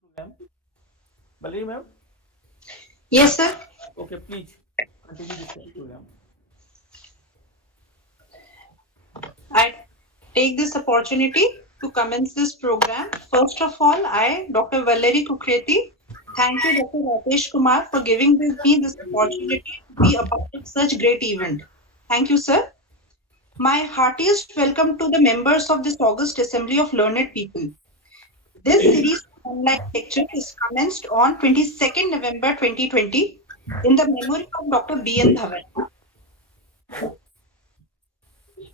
program. Balri ma'am? Yes, sir. Okay, please continue this program. I take this opportunity to commence this program. First of all, I, Dr. Valerie Kukreti, thank you, Dr. Rakesh Kumar, for giving me this opportunity to be a part of such great event. Thank you, sir. My heartiest welcome to the members of this August Assembly of Learned People. This series of online lecture is commenced on 22nd November 2020 in the memory of Dr. B.N. Dhawan.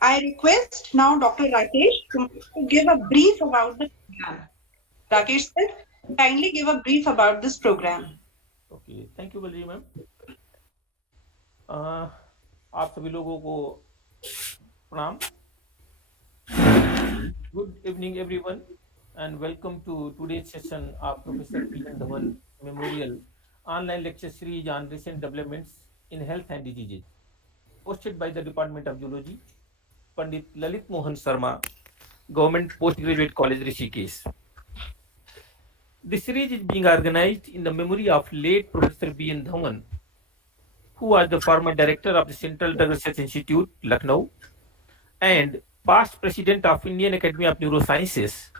I request now Dr. Rakesh to give a brief about the program. Rakesh sir, kindly give a brief about this program. Okay, thank you Balri ma'am. आप सभी लोगों को प्रणाम. Good evening everyone and welcome to today's session of Professor B.N. Dhawan Memorial Online Lecture Series on Recent Developments in Health and Diseases, hosted by the Department of Zoology, Pandit Lalit Mohan Sharma, Government Postgraduate College, Rishikesh. This series is being organized in the memory of late Professor B.N. Dhawan, who was the former director of the Central Drug Research Institute, Lucknow, and past president of Indian Academy of Neurosciences,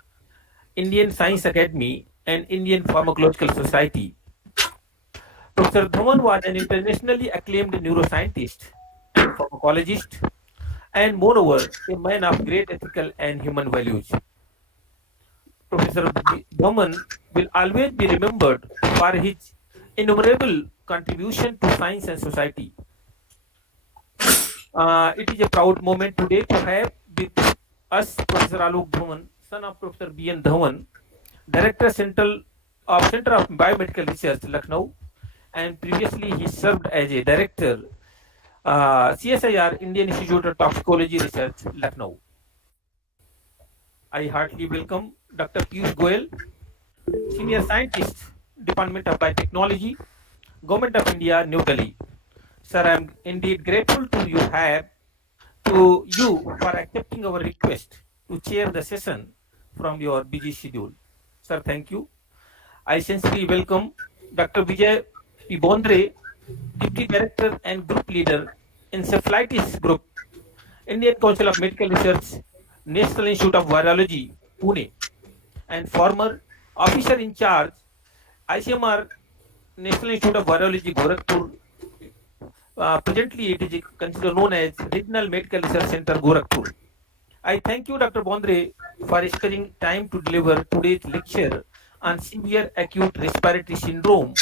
Indian Science Academy, and Indian Pharmacological Society. Professor Dhawan was an internationally acclaimed neuroscientist and pharmacologist, and moreover, a man of great ethical and human values. Professor Dhawan will always be remembered for his innumerable contribution to science and society. It is a proud moment today to have with us Professor Alok Dhawan, son of Professor B.N. Dhawan, Director Center of Biomedical Research, Lucknow, and previously he served as a Director, CSIR, Indian Institute of Toxicology Research, Lucknow. I heartily welcome Dr. Piyush Goyal, Senior Scientist, Department of Biotechnology, Government of India, New Delhi. Sir, I am indeed grateful to you for accepting our request to chair the session from your busy schedule. Sir, thank you. I sincerely welcome Dr. Vijay P. Bondre, Deputy Director and Group Leader, Encephalitis Group, Indian Council of Medical Research, National Institute of Virology, Pune, and former Officer in Charge, ICMR, National Institute of Virology, Gorakhpur. Presently, it is considered known as Regional Medical Research Center, Gorakhpur. I thank you, Dr. Bondre, for sparing time to deliver today's lecture on severe acute respiratory syndrome,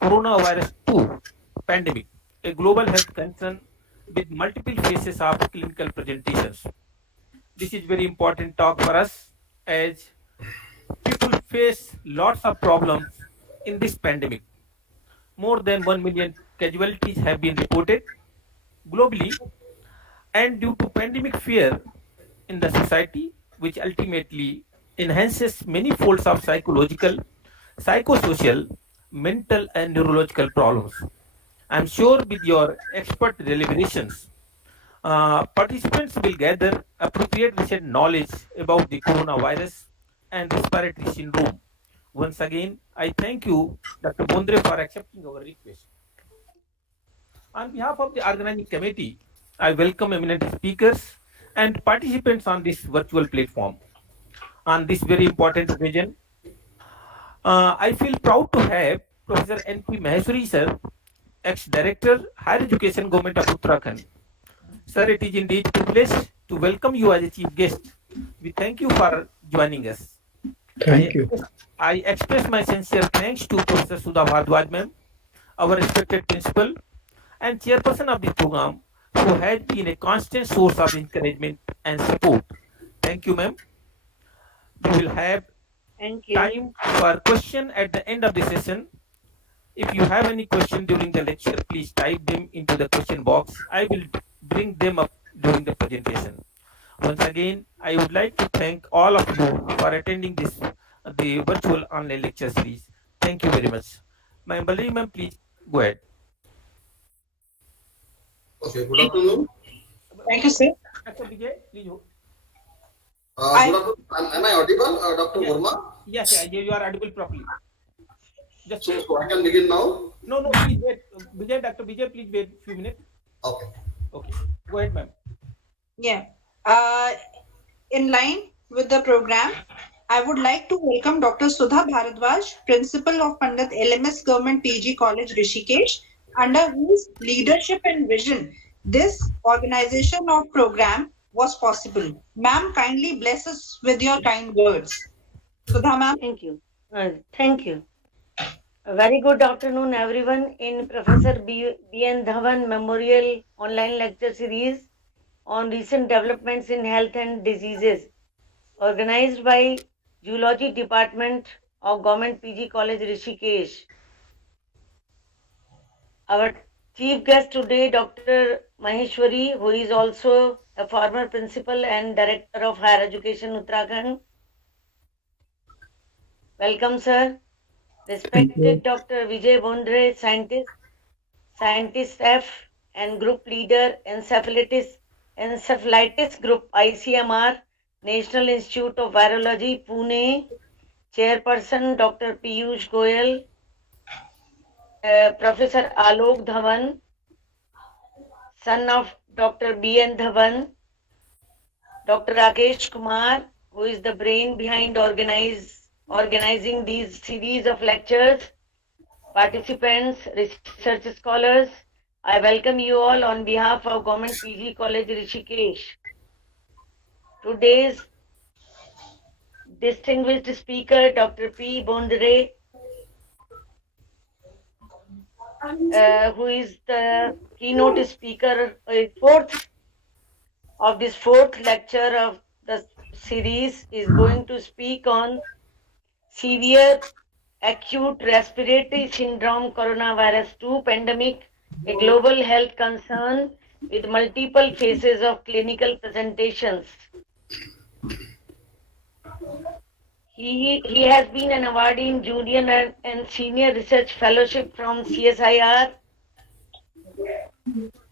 Coronavirus-2 pandemic, a global health concern with multiple phases of clinical presentations. This is very important talk for us as people face lots of problems in this pandemic. More than 1 million casualties have been reported globally, and due to pandemic fear in the society, which ultimately enhances many folds of psychological, psychosocial, mental, and neurological problems. I'm sure with your expert deliberations, participants will gather appropriate recent knowledge about the coronavirus and respiratory syndrome. Once again, I thank you, Dr. Bondre, for accepting our request. On behalf of the organizing committee, I welcome eminent speakers and participants on this virtual platform. On this very important occasion, I feel proud to have Professor N.P. Maheshwari, sir, ex-director, Higher Education, Government of Uttarakhand. Sir, it is indeed a privilege to welcome you as a chief guest. We thank you for joining us. Thank you. I express my sincere thanks to Professor Sudha Bhardwaj, ma'am, our respected principal and chairperson of this program, who has been a constant source of encouragement and support. Thank you, ma'am. We will have time for question at the end of the session. If you have any question during the lecture, please type them into the question box. I will bring them up during the presentation. Once again, I would like to thank all of you for attending the virtual online lecture series. Thank you very much. Ma'am Balri, ma'am, please go ahead. Okay, good afternoon. Thank you, sir. Dr. Vijay, please. Good afternoon. Am I audible, Dr. Verma? Yes, yeah, you are audible properly. Just So I can begin now? no, please wait. Vijay, Dr. Vijay, please wait few minutes. Okay. Okay, go ahead, ma'am. Yeah. Uh, in line with the program, I would like to welcome Dr. Sudha Bharadwaj, Principal of Pandit LMS Government PG College, Rishikesh, under whose leadership and vision this organization of program was possible. Ma'am, kindly bless us with your kind words. Sudha ma'am. Thank you. Thank you. A very good afternoon, everyone, in Professor B.N. Dhawan Memorial Online Lecture Series on recent developments in health and diseases, organized by Zoology Department of Government PG College, Rishikesh. Our chief guest today, Dr. Maheshwari, who is also a former principal and director of higher education, Uttarakhand. Welcome, sir. Respected Dr. Vijay Bondre, scientist F and group leader, Encephalitis Group, ICMR, National Institute of Virology, Pune, Chairperson Dr. Piyush Goyal, Professor Alok Dhawan, son of Dr. B.N. Dhawan, Dr. Rakesh Kumar, who is the brain behind organizing these series of lectures, participants, research scholars, I welcome you all on behalf of Government PG College Rishikesh. Today's distinguished speaker, Dr. P. Bondre, who is the keynote speaker, fourth lecture of the series, is going to speak on severe acute respiratory syndrome coronavirus-2 pandemic, a global health concern with multiple phases of clinical presentations. He has been an awardee in junior and senior research fellowship from CSIR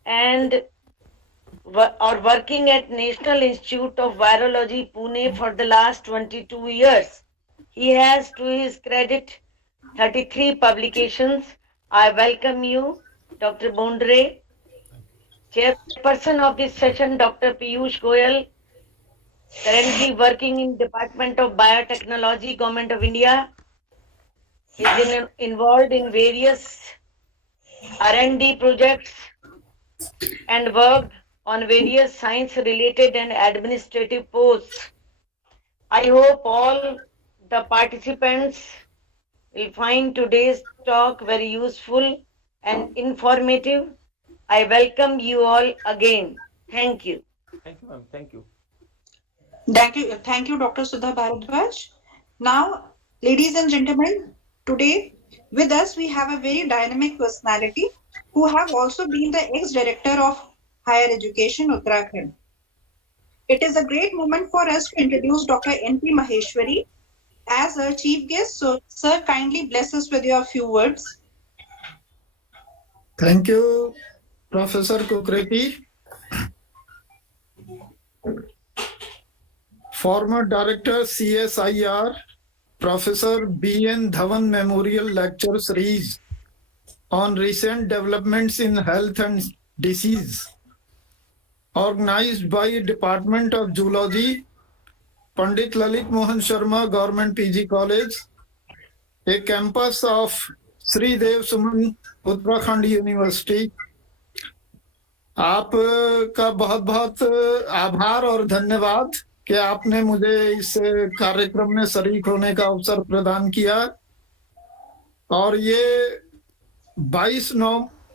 and working at National Institute of Virology, Pune for the last 22 years. He has, to his credit, 33 publications. I welcome you, Dr. Bondre. Chairperson of this session, Dr. Piyush Goyal, currently working in Department of Biotechnology, Government of India. He is involved in various R&D projects and worked on various science-related and administrative posts. I hope all the participants will find today's talk very useful and informative. I welcome you all again. Thank you. Thank you, ma'am. Thank you. Thank you, Dr. Sudha Bharadwaj. Now, ladies and gentlemen, today with us we have a very dynamic personality who have also been the ex-director of higher education, Uttarakhand. It is a great moment for us to introduce Dr. N.P. Maheshwari as our chief guest. So, sir, kindly bless us with your few words. Thank you, Professor Kukreti. Former Director CSIR, Professor B.N. Dhawan Memorial Lecture Series on recent developments in health and disease, organized by Department of Zoology, Pandit Lalit Mohan Sharma Government PG College, a campus of Sri Dev Suman Uttarakhand University. आपका बहुत बहुत आभार और धन्यवाद कि आपने मुझे इस कार्यक्रम में शरीक होने का अवसर प्रदान किया और ये 22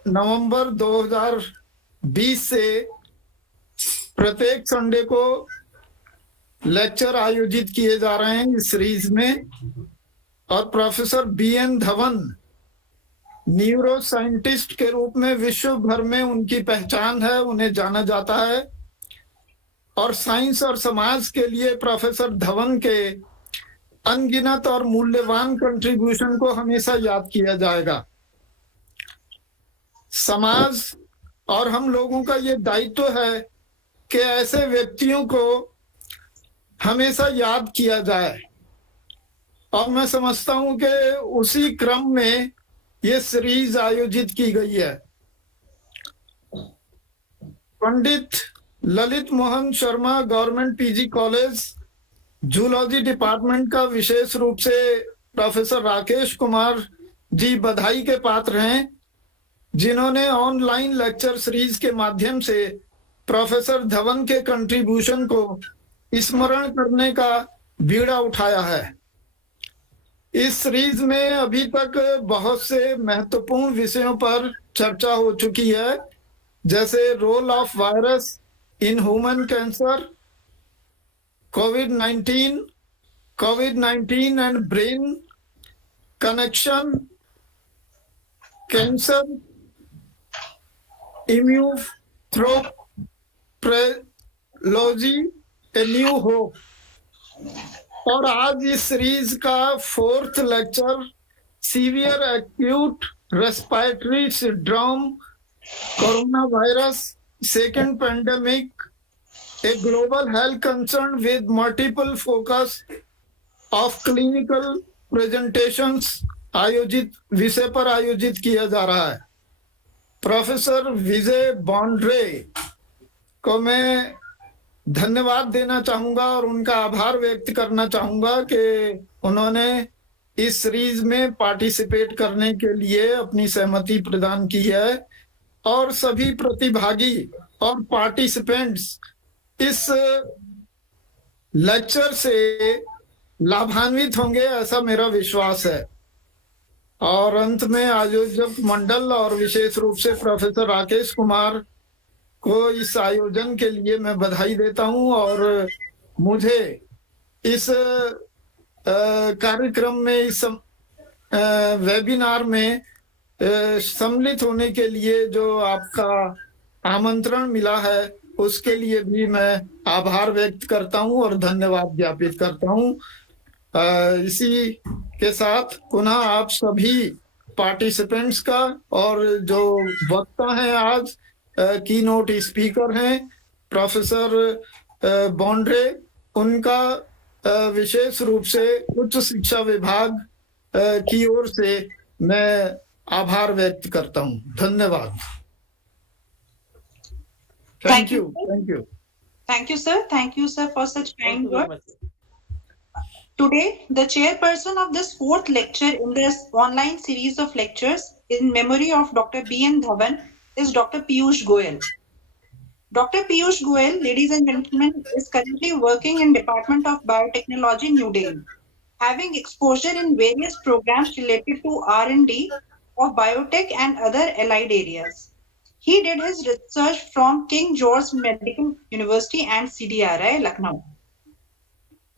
नवंबर 2020 से प्रत्येक संडे को लेक्चर आयोजित किए जा रहे हैं इस सीरीज में और professor B.N. Dhawan neuro scientist के रूप में विश्व भर में उनकी पहचान है, उन्हें जाना जाता है और साइंस और समाज के लिए प्रोफेसर धवन के अनगिनत और मूल्यवान कंट्रीब्यूशन को हमेशा याद किया जाएगा। समाज और हम लोगों का ये दायित्व है कि ऐसे व्यक्तियों को हमेशा याद किया जाए और मैं समझता हूं कि उसी क्रम में ये सीरीज आयोजित की गई है। Pandit Lalit Mohan Sharma government PG college zoology department का विशेष रूप से प्रोफेसर राकेश कुमार जी बधाई के पात्र हैं, जिन्होंने ऑनलाइन लेक्चर सीरीज के माध्यम से प्रोफेसर धवन के कंट्रीब्यूशन को स्मरण करने का बीड़ा उठाया है। इस सीरीज में अभी तक बहुत से महत्वपूर्ण विषयों पर चर्चा हो चुकी है, जैसे role of virus in human cancer, कोविड-19 and brain connection, cancer, immunotherapy, a new hope. और आज इस सीरीज का 4th lecture severe acute respiratory syndrome corona virus second pandemic, a global health concern with multiple focus of clinical presentations विषय पर आयोजित किया जा रहा है। प्रोफेसर विजय बॉन्ड्रे को मैं धन्यवाद देना चाहूंगा और उनका आभार व्यक्त करना चाहूंगा कि उन्होंने इस सीरीज में पार्टिसिपेट करने के लिए अपनी सहमति प्रदान की है, और सभी प्रतिभागी और पार्टिसिपेंट्स इस लेक्चर से लाभान्वित होंगे, ऐसा मेरा विश्वास है। और अंत में आयोजक मंडल और विशेष रूप से प्रोफेसर राकेश कुमार को इस आयोजन के लिए मैं बधाई देता हूं, और मुझे इस कार्यक्रम में, इस वेबिनार में सम्मिलित होने के लिए जो आपका आमंत्रण मिला है, उसके लिए भी मैं आभार व्यक्त करता हूं और धन्यवाद ज्ञापित करता हूं। इसी के साथ पुनः आप सभी पार्टिसिपेंट्स का और जो वक्ता हैं आज, की नोट स्पीकर हैं प्रोफेसर बॉन्ड्रे, उनका विशेष रूप से उच्च शिक्षा विभाग की ओर से मैं आभार व्यक्त करता हूं। धन्यवाद। Thank you. Thank you. Thank you, sir. Thank you, sir, for such Thank kind you very words. much. Today, the chairperson of this 4th lecture in this online series of lectures in memory of Dr. B.N. Dhawan is Dr. Piyush Goyal. Dr. Piyush Goyal, ladies and gentlemen, is currently working in Department of Biotechnology, New Delhi, having exposure in various programs related to R&D of biotech and other allied areas. He did his research from King George Medical University and CDRI, Lucknow,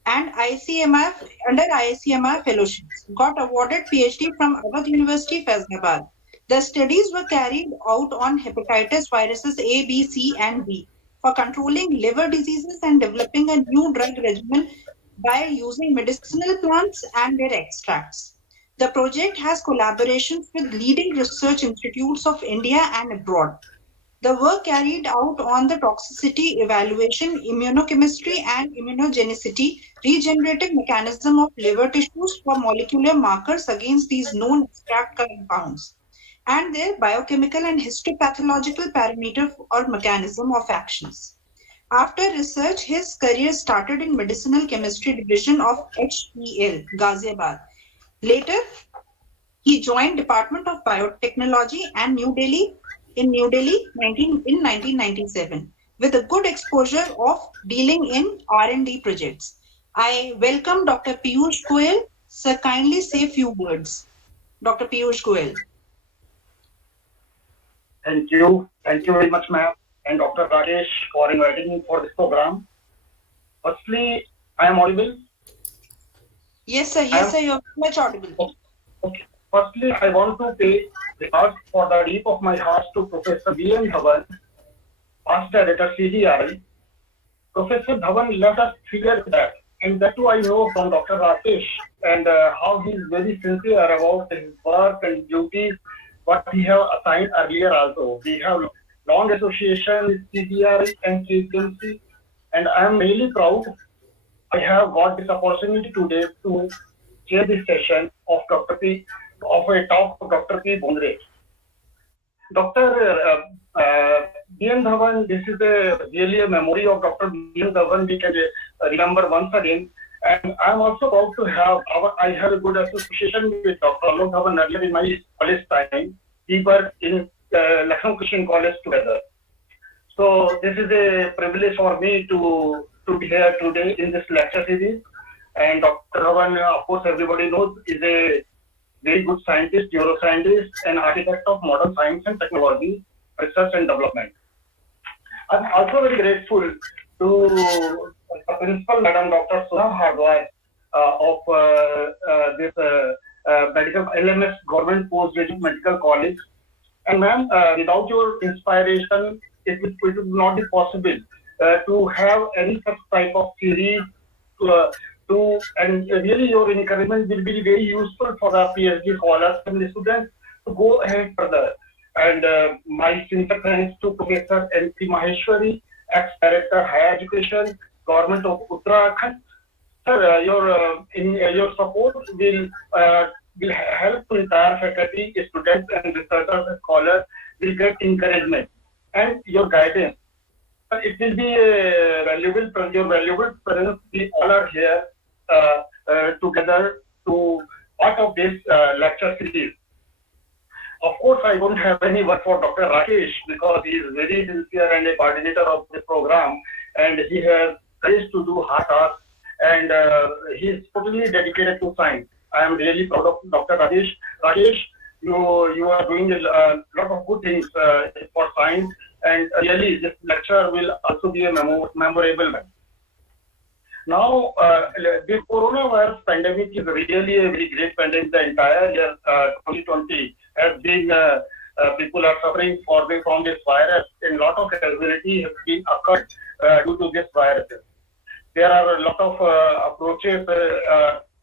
and ICMR under ICMR fellowships. Got awarded PhD from Govt University, Faizabad. The studies were carried out on hepatitis viruses A, B, C, and D for controlling liver diseases and developing a new drug regimen by using medicinal plants and their extracts. The project has collaborations with leading research institutes of India and abroad. The work carried out on the toxicity evaluation, immunochemistry, and immunogenicity, regenerative mechanism of liver tissues for molecular markers against these known extract compounds, and their biochemical and histopathological parameter or mechanism of actions. After research, his career started in Medicinal Chemistry Division of HEL, Ghaziabad. Later, he joined Department of Biotechnology and New Delhi in 1997 with a good exposure of dealing in R&D projects. I welcome Dr. Piyush Goyal. Sir, kindly say a few words. Dr. Piyush Goyal. Thank you very much, ma'am, and Dr. Rajesh for inviting me for this program. Firstly, I am audible. Yes, sir. Yes, sir. You are much audible. Okay. Firstly, I want to pay regards for the deep of my heart to Professor B.N. Dhawan, past director CGRI. Professor Dhawan left us 3 years back, and that too I know from Dr. Rakesh, and how he is very sincere about his work and duties, what he have assigned earlier also. We have long association with CGRI and CCMC, and I am really proud I have got this opportunity today to chair this session of a talk of Dr. P. Bondre. Dr. B.N. Dhawan, this is really a memory of Dr. B.N. Dhawan we can remember once again. And I'm also proud to have, I have a good association with Dr. Alok Dhawan earlier in my college time. We were in Lucknow Christian College together. So this is a privilege for me to be here today in this lecture series. And Dr. Dhawan, of course, everybody knows, is a very good scientist, neuroscientist, and architect of modern science and technology, research and development. I'm also very grateful to the principal, Madam Dr. Suman of this medical LMS Government Postgraduate Medical College. And ma'am, without your inspiration, it would not be possible to have any such type of series and really your encouragement will be very useful for the PhD scholars and the students to go ahead further. And my sincere thanks to Professor N.P. Maheshwari, ex-director Higher Education, Government of Uttarakhand. Sir, your support will help to entire faculty, students, and researchers and scholars will get encouragement and your guidance. It will be your valuable presence. We all are here together to part of this lecture series. Of course, I don't have any word for Dr. Rakesh because he is very sincere and a coordinator of the program, and he has courage to do hard tasks, and he is totally dedicated to science. I am really proud of Dr. Rakesh. Rakesh, you are doing a lot of good things for science, and really this lecture will also be a memorable one. Now, this coronavirus pandemic is really a very great pandemic. The entire year 2020 has been, people are suffering from this virus, and a lot of casualty has been occurred due to this virus. There are a lot of approaches,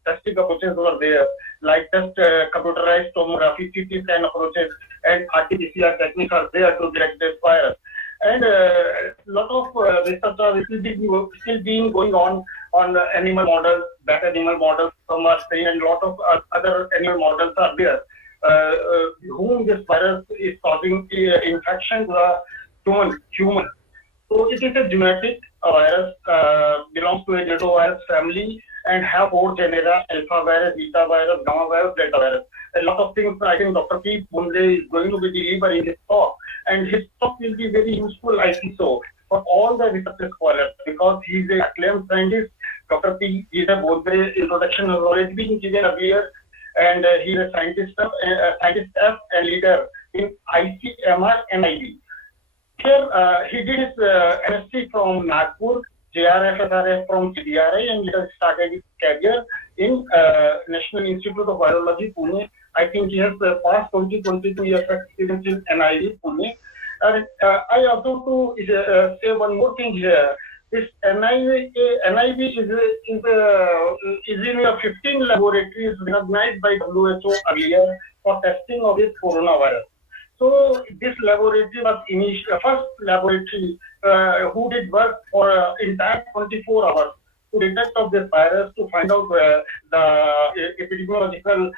testing approaches over there, like computerized tomography, CT scan approaches, and RT-PCR techniques are there to detect this virus. And a lot of research are still being going on animal models, bat animal models, some are saying, and a lot of other animal models are there, whom this virus is causing infection to the human. So it is a genetic virus, belongs to a retrovirus family, and have 4 genera: alpha virus, beta virus, gamma virus, delta virus. A lot of things I think Dr. P. Bondre is going to be delivering his talk, and his talk will be very useful, I think so, for all the research scholars, because he is an acclaimed scientist. Dr. P. Bondre introduction has already been given earlier, and he is a scientist and leader in ICMR NIV. Here, he did his MSc from Nagpur, JRF, SRF from CDRI, and he has started his career in National Institute of Virology, Pune. I think he has past 22 years experience in NIV, Pune. And I also to say one more thing here. This NIV is in 15 laboratories recognized by WHO earlier for testing of this coronavirus. So this laboratory was first laboratory who did work for entire 24 hours to detect of this virus, to find out the epidemiological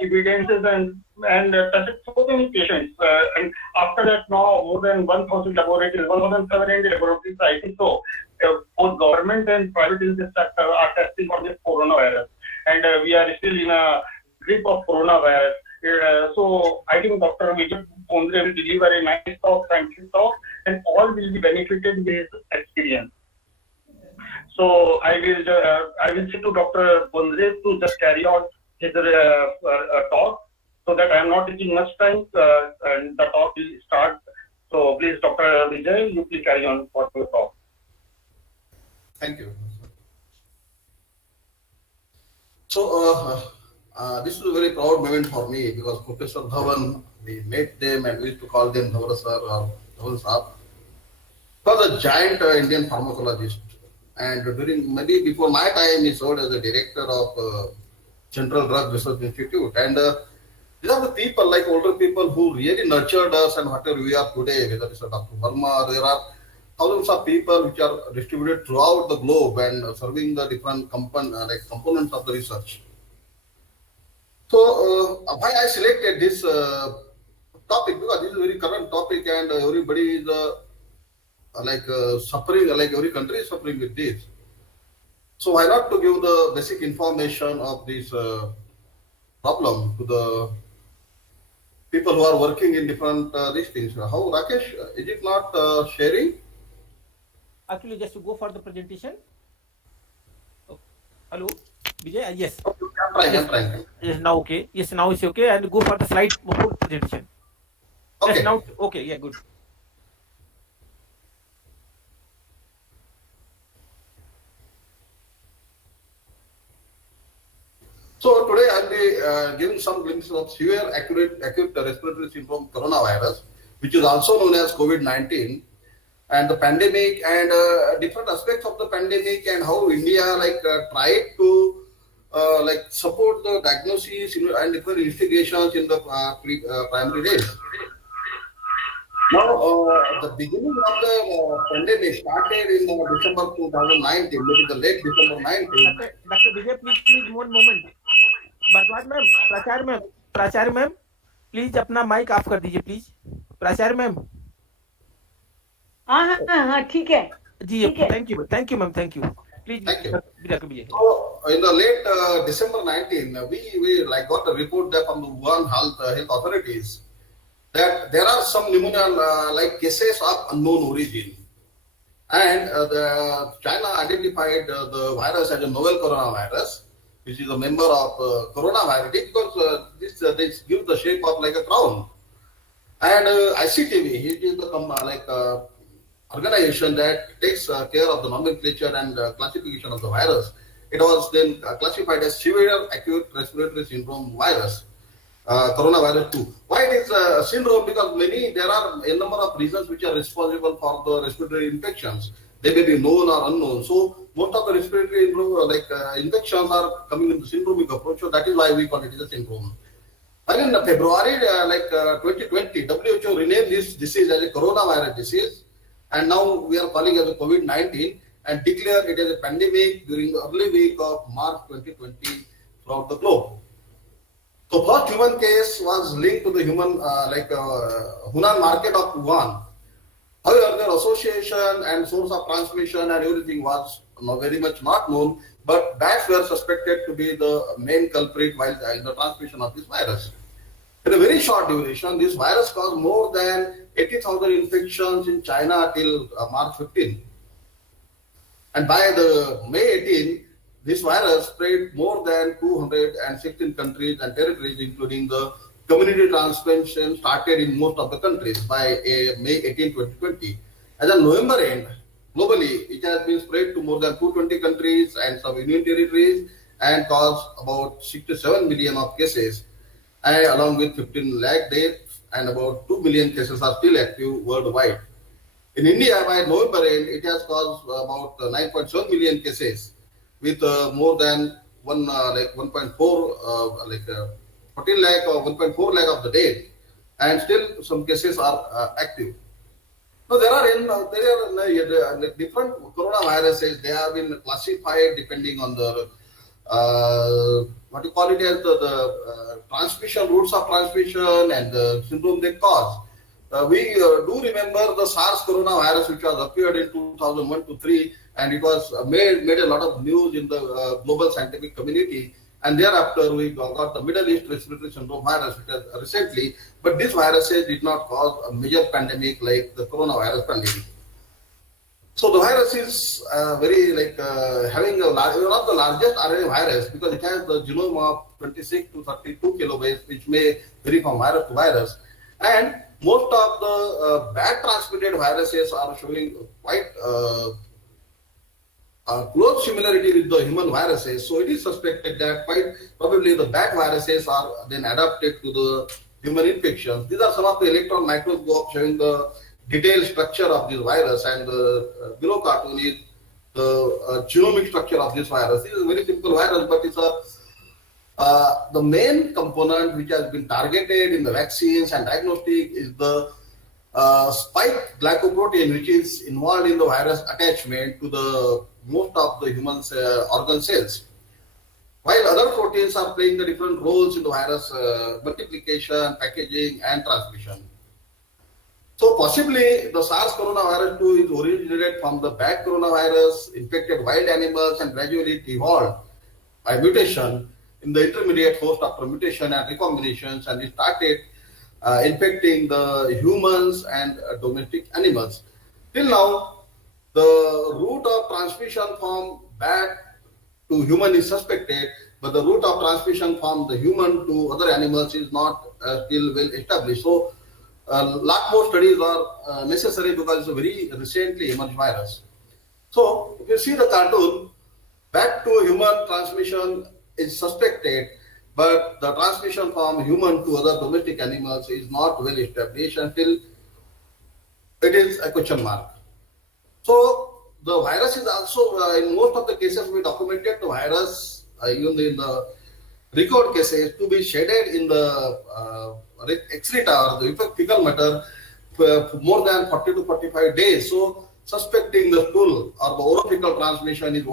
evidences and tested so many patients. And after that, now more than 1,000 laboratories, 1,700 laboratories, I think so. Both government and private in this sector are testing for this coronavirus, and we are still in a grip of coronavirus. So I think Dr. Vijay Bondre will deliver a nice talk, scientific talk, and all will be benefited with his experience. So I will say to Dr. Bondre to just carry on his talk, so that I am not taking much time, and the talk will start. So please, Dr. Vijay, you please carry on for your talk. Thank you. So this is a very proud moment for me, because Professor Dhawan, we met them and we used to call them Dhawan sir or Dhawan Saab, was a giant Indian pharmacologist. And maybe before my time, he served as the director of Central Drug Research Institute. And these are the people, like older people, who really nurtured us and whatever we are today, whether it's Dr. Verma, there are thousands of people which are distributed throughout the globe and serving the different components of the research. So why I selected this topic, because this is a very current topic and everybody is suffering, like every country is suffering with this. So why not to give the basic information of this problem to the people who are working in different these things. How, Rakesh, is it not sharing? Actually, just to go for the presentation. Oh, hello, Vijay. Yes. I'm trying. Yes, now okay. Yes, now it's okay. And go for the slide full presentation. Okay. Yes, now okay. Yeah, good. So today I'll be giving some glimpses of severe acute respiratory syndrome coronavirus, which is also known as COVID-19, and the pandemic and different aspects of the pandemic and how India tried to support the diagnosis and different investigations in the primary days. Now, the beginning of the pandemic started in December 2019, maybe the late December 19. Dr. Vijay, please one moment. Bhardwaj ma'am, प्राचार्य ma'am, please अपना mic off कर दीजिए please. प्राचार्य ma'am. हाँ ठीक है जी, thank you ma'am, thank you. Please. Thank you. Dr. Vijay. So, in the late December 19, we got a report there from the Wuhan health authorities that there are some pneumonia cases of unknown origin, and China identified the virus as a novel coronavirus, which is a member of coronavirus, because this gives the shape of like a crown. And ICTV, it is the organization that takes care of the nomenclature and classification of the virus. It was then classified as severe acute respiratory syndrome virus, Coronavirus-2. Why it is a syndrome? Because there are a number of reasons which are responsible for the respiratory infections. They may be known or unknown. So most of the respiratory infections are coming in the syndromic approach. So that is why we call it as a syndrome. And in February 2020, WHO renamed this disease as a coronavirus disease, and now we are calling it as a COVID-19 and declared it as a pandemic during the early week of March 2020 throughout the globe. So first human case was linked to the Hunan market of Wuhan. However, their association and source of transmission and everything was very much not known, but bats were suspected to be the main culprit while in the transmission of this virus. In a very short duration, this virus caused more than 80,000 infections in China till March 15. And by the May 18, this virus spread more than 216 countries and territories, including the community transmission started in most of the countries by May 18, 2020. As of November end, globally, it has been spread to more than 220 countries and some union territories and caused about 67 million of cases, and along with 15 lakh deaths, and about 2 million cases are still active worldwide. In India, by November end, it has caused about 9.7 million cases, with more than 1.4 14 lakh or 1.4 lakh of the dead, and still some cases are active. Now there are different coronaviruses. They have been classified depending on the what you call it as the transmission routes of transmission and the syndrome they cause. We do remember the SARS coronavirus, which was appeared in 2001 to 3, and it was made a lot of news in the global scientific community. And thereafter, we got the Middle East respiratory syndrome virus, which has recently, but these viruses did not cause a major pandemic like the coronavirus pandemic. So the virus is having one of the largest RNA virus, because it has the genome of 26 to 32 kilobase, which may vary from virus to virus. And most of the bat transmitted viruses are showing quite close similarity with the human viruses. So it is suspected that quite probably the bat viruses are then adapted to the human infections. These are some of the electron microscope showing the detailed structure of this virus, and the below cartoon is the genomic structure of this virus. This is a very simple virus, but it's the main component which has been targeted in the vaccines and diagnostic is the spike glycoprotein, which is involved in the virus attachment to the most of the human organ cells. while other proteins are playing the different roles in the virus multiplication, packaging, and transmission. So possibly the SARS coronavirus-2 is originated from the bat coronavirus, infected wild animals, and gradually evolved by mutation in the intermediate host after mutation and recombinations, and it started infecting the humans and domestic animals. Till now, the route of transmission from bat to human is suspected, but the route of transmission from the human to other animals is not still well established. So, a lot more studies are necessary because it's a very recently emerged virus. So, if you see the cartoon, bat to human transmission is suspected, but the transmission from human to other domestic animals is not well established until it is a question mark. So the virus is also, in most of the cases we documented the virus, even in the record cases, to be shedded in the excreta or the fecal matter for more than 40 to 45 days. So suspecting the stool or the orophycal transmission is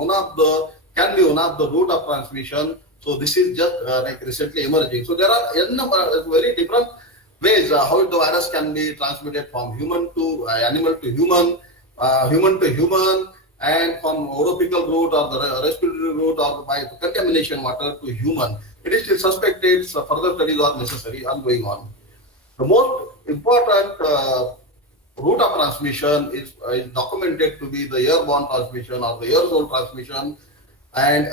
can be one of the route of transmission. So this is just recently emerging. So there are very different ways how the virus can be transmitted from human to animal to human, human to human, and from orophycal route or the respiratory route or by contamination water to human. It is still suspected, so further studies are necessary and going on. The most important route of transmission is documented to be the airborne transmission or the aerosol transmission, and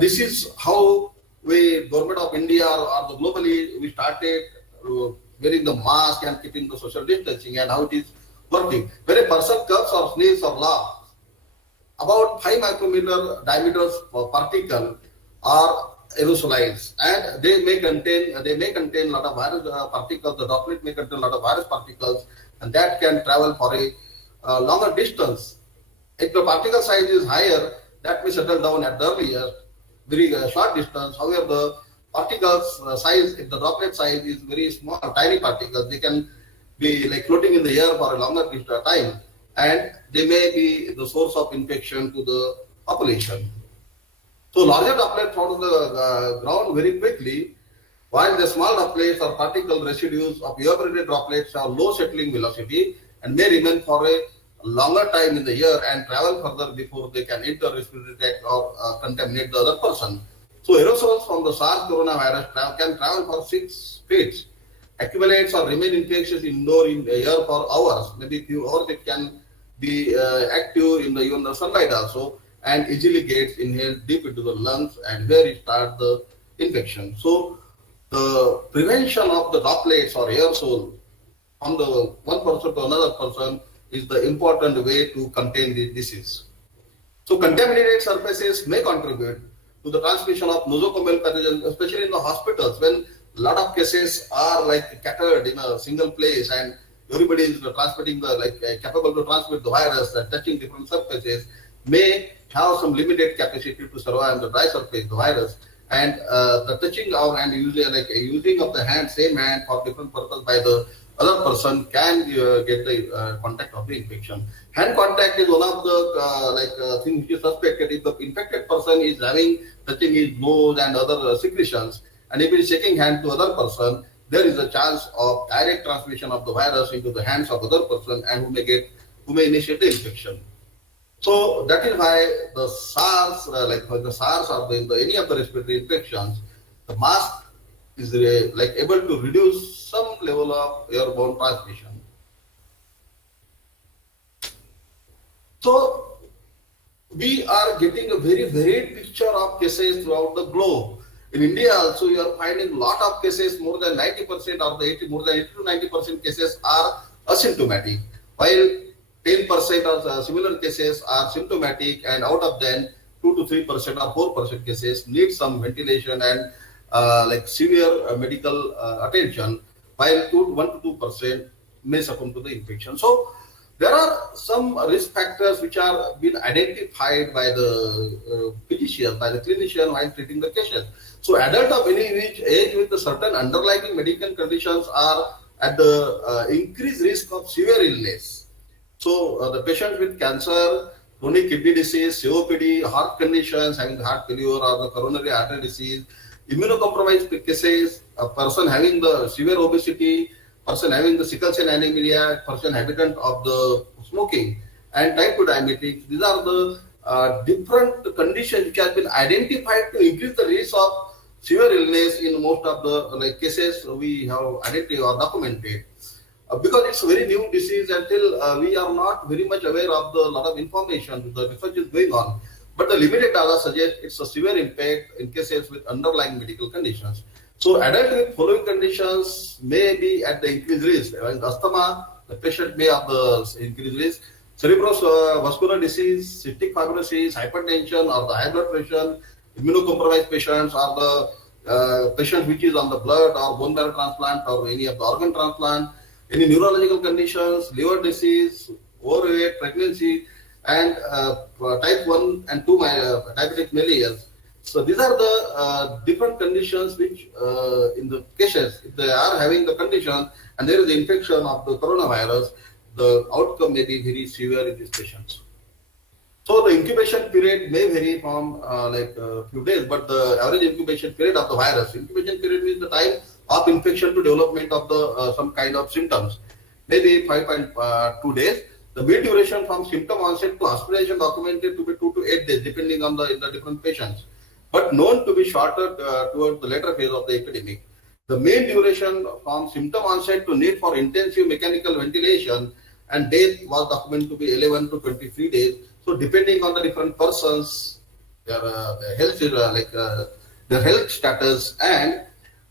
this is how Government of India or the globally we started wearing the mask and keeping the social distancing, and how it is working. When a person coughs or sneezes or laughs, about 5 micrometer diameters particle are aerosolized, and they may contain a lot of virus particles. The droplet may contain a lot of virus particles, and that can travel for a longer distance. If the particle size is higher, that may settle down at the earliest, very short distance. However, the particles size, if the droplet size is very small, tiny particles, they can be like floating in the air for a longer time, and they may be the source of infection to the population. So larger droplets fall to the ground very quickly, while the small droplets or particle residues of evaporated droplets have low settling velocity and may remain for a longer time in the air and travel further before they can enter respiratory tract or contaminate the other person. So aerosols from the SARS coronavirus can travel for 6 feet, accumulates or remain infectious indoor in the air for hours, maybe few hours. It can be active in even the sunlight also, and easily gets inhaled deep into the lungs, and where it starts the infection. So the prevention of the droplets or aerosol from the one person to another person is the important way to contain the disease. So contaminated surfaces may contribute to the transmission of nosocomial pathogens, especially in the hospitals when a lot of cases are like scattered in a single place and everybody is transmitting capable to transmit the virus and touching different surfaces may have some limited capacity to survive on the dry surface, the virus, and the touching of and using of the hand, same hand for different purpose by the other person can get the contact of the infection. Hand contact is one of the things which is suspected. If the infected person is touching his nose and other secretions, and if he is shaking hand to other person, there is a chance of direct transmission of the virus into the hands of other person, and who may initiate the infection. So that is why the SARS, or any of the respiratory infections, the mask is able to reduce some level of airborne transmission. So we are getting a very varied picture of cases throughout the globe. In India also, you are finding a lot of cases, more than 90% or more than 80 to 90% cases are asymptomatic, while 10% of similar cases are symptomatic, and out of them 2 to 3% or 4% cases need some ventilation and severe medical attention, while 1 to 2% may succumb to the infection. So there are some risk factors which are been identified by the physician, by the clinician while treating the patient. So adults of any age with a certain underlying medical conditions are at the increased risk of severe illness. So the patients with cancer, chronic kidney disease, COPD, heart conditions, having heart failure or the coronary artery disease, immunocompromised cases, a person having the severe obesity, person having the sickle cell anemia, person habitant of the smoking, and type 2 diabetes. These are the different conditions which have been identified to increase the risk of severe illness in most of the cases we have identified or documented. Because it's a very new disease, until we are not very much aware of the lot of information, the research is going on. But the limited data suggests it's a severe impact in cases with underlying medical conditions. So adults with following conditions may be at the increased risk. Like asthma, the patient may have the increased risk. Cerebrovascular disease, cystic fibrosis, hypertension, or the high blood pressure, immunocompromised patients, or the patients which is on the blood or bone marrow transplant or any of the organ transplant, any neurological conditions, liver disease, overweight, pregnancy, and type 1 and 2 diabetic mellitus. So these are the different conditions which in the cases, if they are having the condition and there is the infection of the coronavirus, the outcome may be very severe in these patients. So the incubation period may vary from a few days, but the average incubation period of the virus, incubation period means the time of infection to development of the some kind of symptoms, maybe 5.2 days. The mean duration from symptom onset to hospitalization documented to be 2 to 8 days, depending on the different patients, but known to be shorter towards the later phase of the epidemic. The mean duration from symptom onset to need for intensive mechanical ventilation and death was documented to be 11 to 23 days. So depending on the different persons, their health their health status and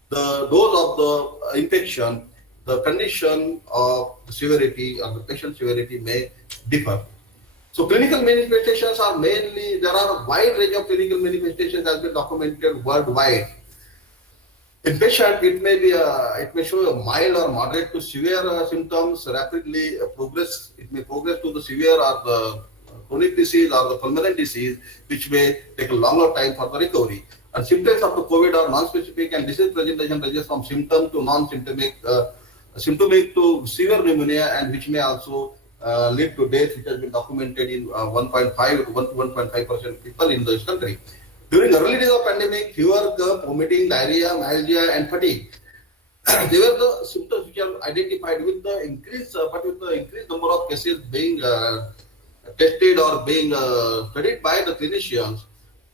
the dose of the infection, the condition of the severity or the patient severity may differ. So clinical manifestations are mainly, there are a wide range of clinical manifestations has been documented worldwide. In patient, it may show a mild or moderate to severe symptoms, rapidly progress. It may progress to the severe or the chronic disease or the pulmonary disease, which may take a longer time for the recovery. And symptoms of the COVID are non-specific, and disease presentation ranges from symptom to non-symptomatic, symptomatic to severe pneumonia, and which may also lead to death, which has been documented in 1.5 to 1.5% people in this country. During the early days of pandemic, fever, cough, vomiting, diarrhea, myalgia, and fatigue. They were the symptoms which are identified with the increased number of cases being tested or being studied by the clinicians.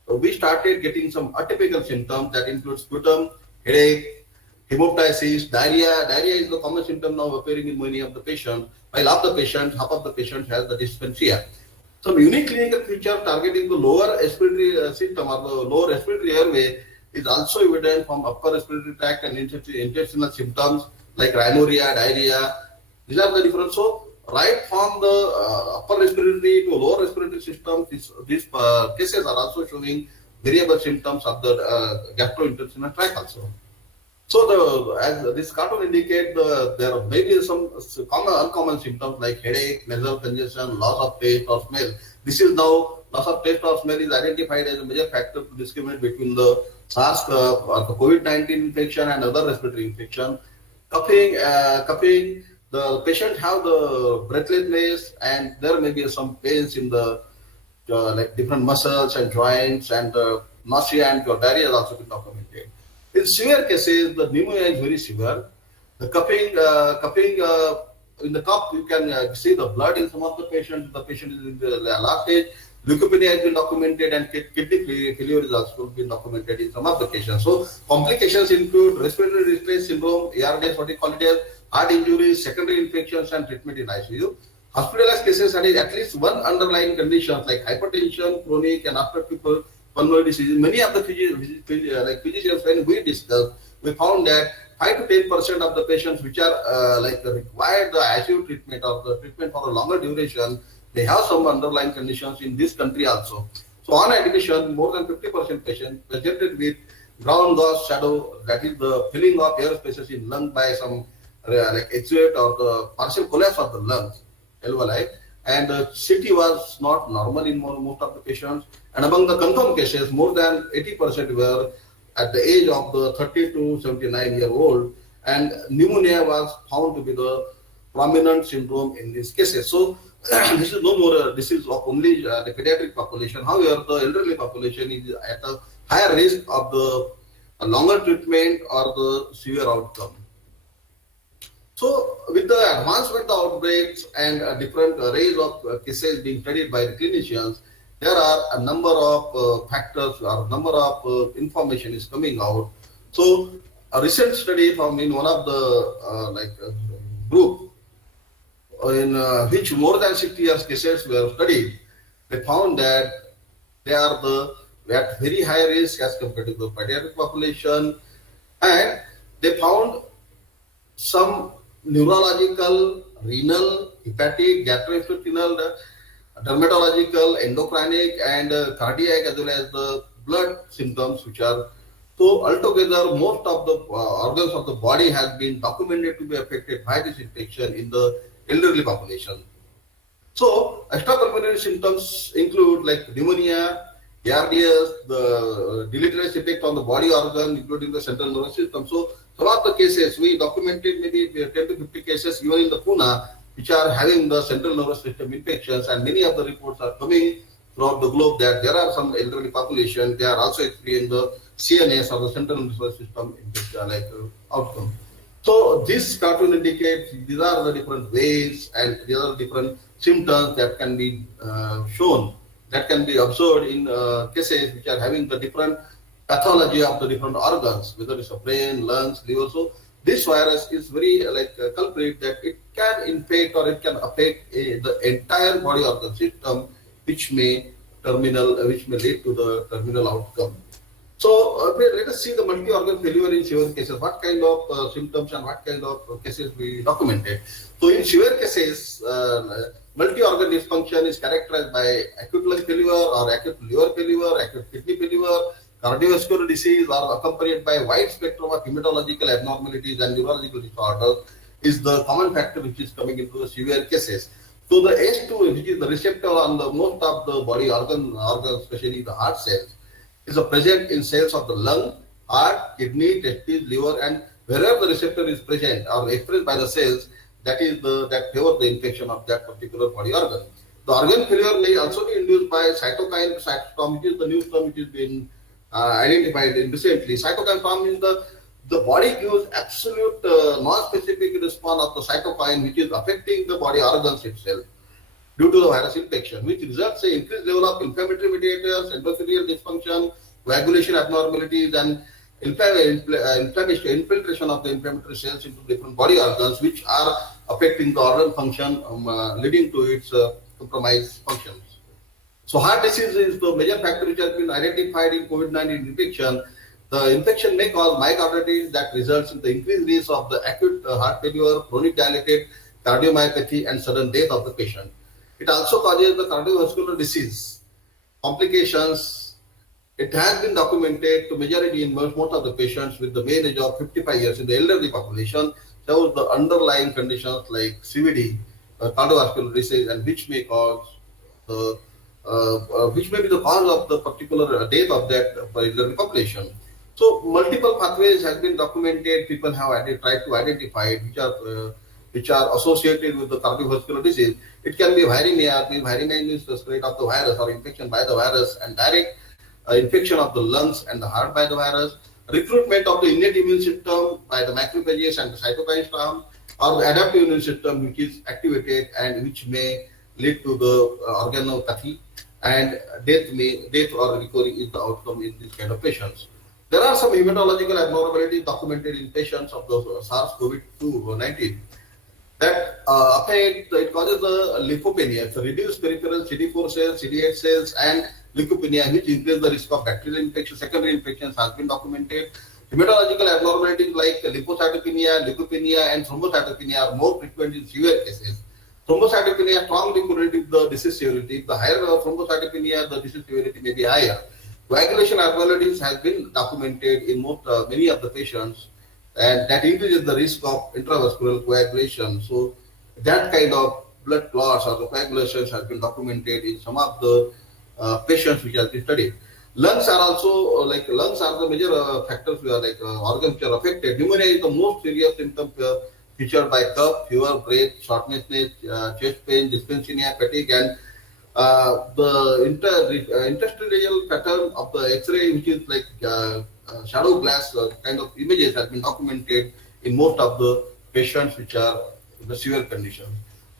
We started getting some atypical symptoms that include sputum, headache, hemoptysis, diarrhea. Diarrhea is the common symptom now appearing in many of the patients. While half of the patients has the dyspepsia. Some unique clinical feature targeting the lower respiratory system or the lower respiratory airway is also evident from upper respiratory tract and intestinal symptoms like rhinorrhea, diarrhea. These are the different. So right from the upper respiratory to lower respiratory system, these cases are also showing variable symptoms of the gastrointestinal tract also. So as this cartoon indicates, there may be some uncommon symptoms like headache, nasal congestion, loss of taste or smell. This is now, loss of taste or smell is identified as a major factor to discriminate between the SARS or the COVID-19 infection and other respiratory infection. Coughing, the patient have the breathlessness, and there may be some pains in the different muscles and joints, and nausea and diarrhea has also been documented. In severe cases, the pneumonia is very severe. The coughing in the cough, you can see the blood in some of the patients. The patient is in the last stage. Leukopenia has been documented, and kidney failure is also been documented in some of the cases. So complications include respiratory distress syndrome, ARDS, what we call it as heart injuries, secondary infections, and treatment in ICU. Hospitalized cases had at least one underlying condition like hypertension, chronic, and obstructive pulmonary disease. Many of the physicians, when we discussed, we found that 5 to 10% of the patients which are required the ICU treatment or the treatment for a longer duration, they have some underlying conditions in this country also. So on admission, more than 50% patients presented with ground gauze shadow, that is the filling of air spaces in lung by some exudate or the partial collapse of the lungs, alveoli. And the CT was not normal in most of the patients. And among the confirmed cases, more than 80% were at the age of the 30 to 79-year-old. And pneumonia was found to be the prominent syndrome in these cases. So this is no more a disease of only the pediatric population. However, the elderly population is at a higher risk of the longer treatment or the severe outcome. So, with the advancement of outbreaks and different arrays of cases being studied by the clinicians, there are a number of factors or a number of information is coming out. So, a recent study from in one of the group in which more than 60 years cases were studied, they found that they are at very high risk as compared to the pediatric population, and they found some neurological, renal, hepatic, gastrointestinal, dermatological, endocrinic, and cardiac as well as the blood symptoms, which are so altogether most of the organs of the body has been documented to be affected by this infection in the elderly population. So extrapulmonary symptoms include like pneumonia, ARDS, the deleterious effect on the body organ, including the central nervous system. So some of the cases we documented maybe 10 to 50 cases even in the Pune, which are having the central nervous system infections, and many of the reports are coming throughout the globe that there are some elderly population, they are also experiencing the CNS or the central nervous system outcome. So this cartoon indicates these are the different ways and these are the different symptoms that can be shown, that can be observed in cases which are having the different pathology of the different organs, whether it's a brain, lungs, liver. So this virus is very culprit that it can infect or it can affect the entire body organ system, which may lead to the terminal outcome. So let us see the multi-organ failure in severe cases. What kind of symptoms and what kind of cases we documented. So in severe cases, multi-organ dysfunction is characterized by acute lung failure or acute liver failure, acute kidney failure, cardiovascular disease, or accompanied by wide spectrum of hematological abnormalities and neurological disorders is the common factor which is coming into the severe cases. So the H2, which is the receptor on the most of the body organs, especially the heart cells, is present in cells of the lung, heart, kidney, testes, liver, and wherever the receptor is present or expressed by the cells, that favor the infection of that particular body organ. The organ failure may also be induced by cytokine storm, which is the new storm which has been identified recently. Cytokine storm is the body gives absolute non-specific response of the cytokine which is affecting the body organs itself due to the virus infection, which results in increased level of inflammatory mediators, endothelial dysfunction, coagulation abnormalities, and inflammation, infiltration of the inflammatory cells into different body organs, which are affecting the organ function, leading to its compromised functions. So heart disease is the major factor which has been identified in COVID-19 infection. The infection may cause myocarditis that results in the increased risk of the acute heart failure, chronic dilated cardiomyopathy, and sudden death of the patient. It also causes the cardiovascular disease complications. It has been documented to majority in most of the patients with the mean age of 55 years in the elderly population shows the underlying conditions like CVD, cardiovascular disease, and which may cause which may be the cause of the particular death of that elderly population. So multiple pathways have been documented. People have tried to identify which are associated with the cardiovascular disease. It can be viremia. Viremia means the spread of the virus or infection by the virus, and direct infection of the lungs and the heart by the virus. Recruitment of the innate immune system by the macrophages and the cytokine storm, or the adaptive immune system which is activated and which may lead to the organopathy, and death or recovery is the outcome in this kind of patients. There are some hematological abnormalities documented in patients of the SARS-CoV-2-19 that affect, it causes the lymphopenia, so reduced peripheral CD4 cells, CD8 cells, and leukopenia, which increase the risk of bacterial infection. Secondary infections has been documented. Hematological abnormalities like lymphocytopenia, leukopenia, and thrombocytopenia are more frequent in severe cases. Thrombocytopenia strongly correlated with the disease severity. The higher the thrombocytopenia, the disease severity may be higher. Coagulation abnormalities has been documented in many of the patients, and that increases the risk of intravascular coagulation. So that kind of blood clots or the coagulations has been documented in some of the patients which have been studied. Lungs are also lungs are the major factors where organs which are affected. Pneumonia is the most serious symptom featured by cough, fever, breath, shortness, chest pain, dyspnea, fatigue, and the interstitial pattern of the X-ray, which is like shadow glass kind of images, has been documented in most of the patients which are in the severe condition.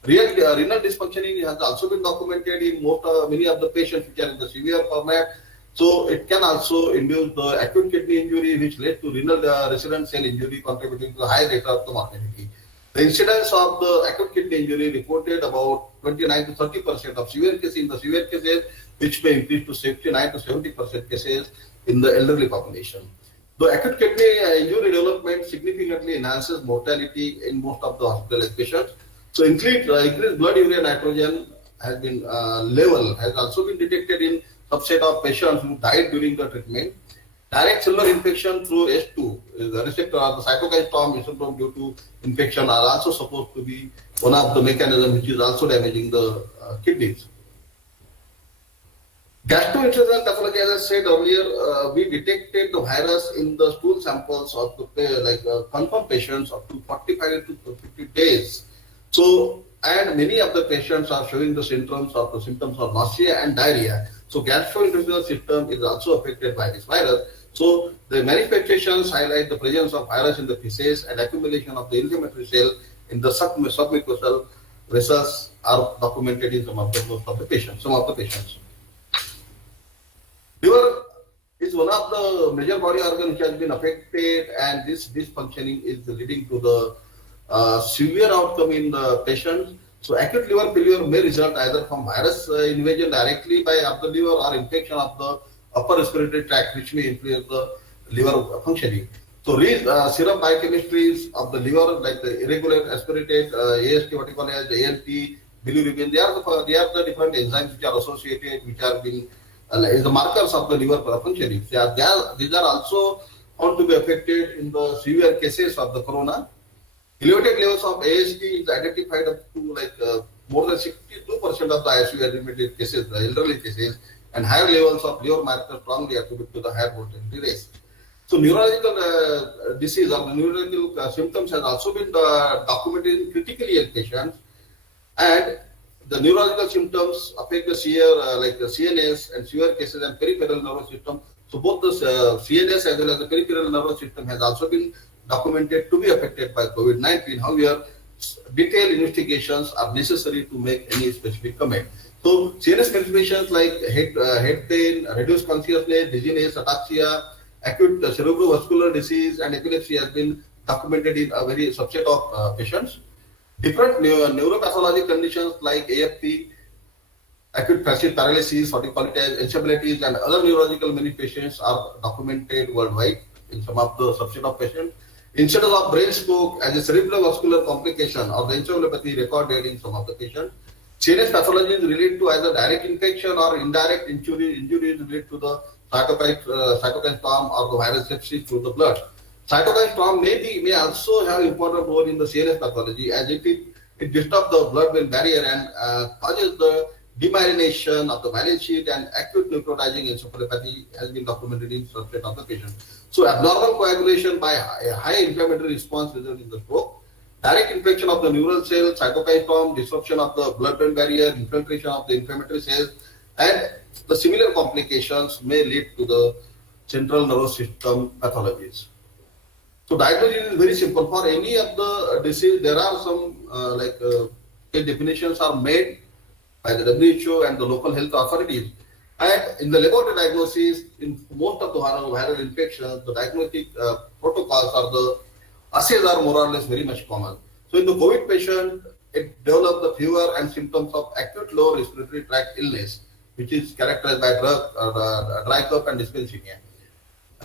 Renal dysfunctioning has also been documented in many of the patients which are in the severe format. So it can also induce the acute kidney injury, which led to renal resident cell injury, contributing to the high rate of the mortality. The incidence of the acute kidney injury reported about 29 to 30% of severe cases in the severe cases, which may increase to 69 to 70% cases in the elderly population. The acute kidney injury development significantly enhances mortality in most of the hospitalized patients. So increased blood urea nitrogen has been level has also been detected in subset of patients who died during the treatment. Direct cellular infection through S2, the receptor or the cytokine storm syndrome due to infection are also supposed to be one of the mechanisms which is also damaging the kidneys. Gastrointestinal pathology, as I said earlier, we detected the virus in the stool samples of the confirmed patients up to 45 to 50 days. So, and many of the patients are showing the symptoms of nausea and diarrhea. So, gastrointestinal system is also affected by this virus. So, the manifestations highlight the presence of virus in the feces and accumulation of the inflammatory cell in the submucosal vessels are documented in some of the patients. Liver is one of the major body organs which has been affected, and this dysfunctioning is leading to the severe outcome in the patients. So acute liver failure may result either from virus invasion directly by the liver or infection of the upper respiratory tract, which may influence the liver functioning. So serum biochemistries of the liver, like the irregular aspirated AST, what you call as ALT, bilirubin, they are the different enzymes which are associated, which are being is the markers of the liver functioning. These are also found to be affected in the severe cases of the corona. Elevated levels of AST is identified up to more than 62% of the ICU admitted cases, the elderly cases, and higher levels of liver markers strongly attributed to the higher mortality rates. So neurological disease or the neurological symptoms has also been documented in critically ill patients, and the neurological symptoms affect the the CNS and severe cases and peripheral nervous system. So both the CNS as well as the peripheral nervous system has also been documented to be affected by COVID-19. However, detailed investigations are necessary to make any specific comment. So CNS manifestations like head pain, reduced consciousness, dizziness, ataxia, acute cerebrovascular disease, and epilepsy has been documented in a very subset of patients. Different neuropathologic conditions like AFP, acute passive paralysis, what you call it as encephalitis, and other neurological manifestations are documented worldwide in some of the subset of patients. Incidence of brain stroke as a cerebrovascular complication or the encephalopathy recorded in some of the patients. CNS pathology is related to either direct infection or indirect injuries related to the cytokine storm or the virus sepsis through the blood. Cytokine storm may also have important role in the CNS pathology, as it disturbs the blood-brain barrier and causes the demyelination of the myelin sheath, and acute necrotizing encephalopathy has been documented in subset of the patient. So abnormal coagulation by a high inflammatory response results in the stroke. Direct infection of the neural cell, cytokine storm, disruption of the blood-brain barrier, infiltration of the inflammatory cells, and the similar complications may lead to the central nervous system pathologies. So diagnosis is very simple. For any of the disease, there are some definitions are made by the WHO and the local health authorities. And in the laboratory diagnosis, in most of the viral infections, the diagnostic protocols or the assays are more or less very much common. So in the COVID patient, it developed the fever and symptoms of acute lower respiratory tract illness, which is characterized by dry cough and dyspnea.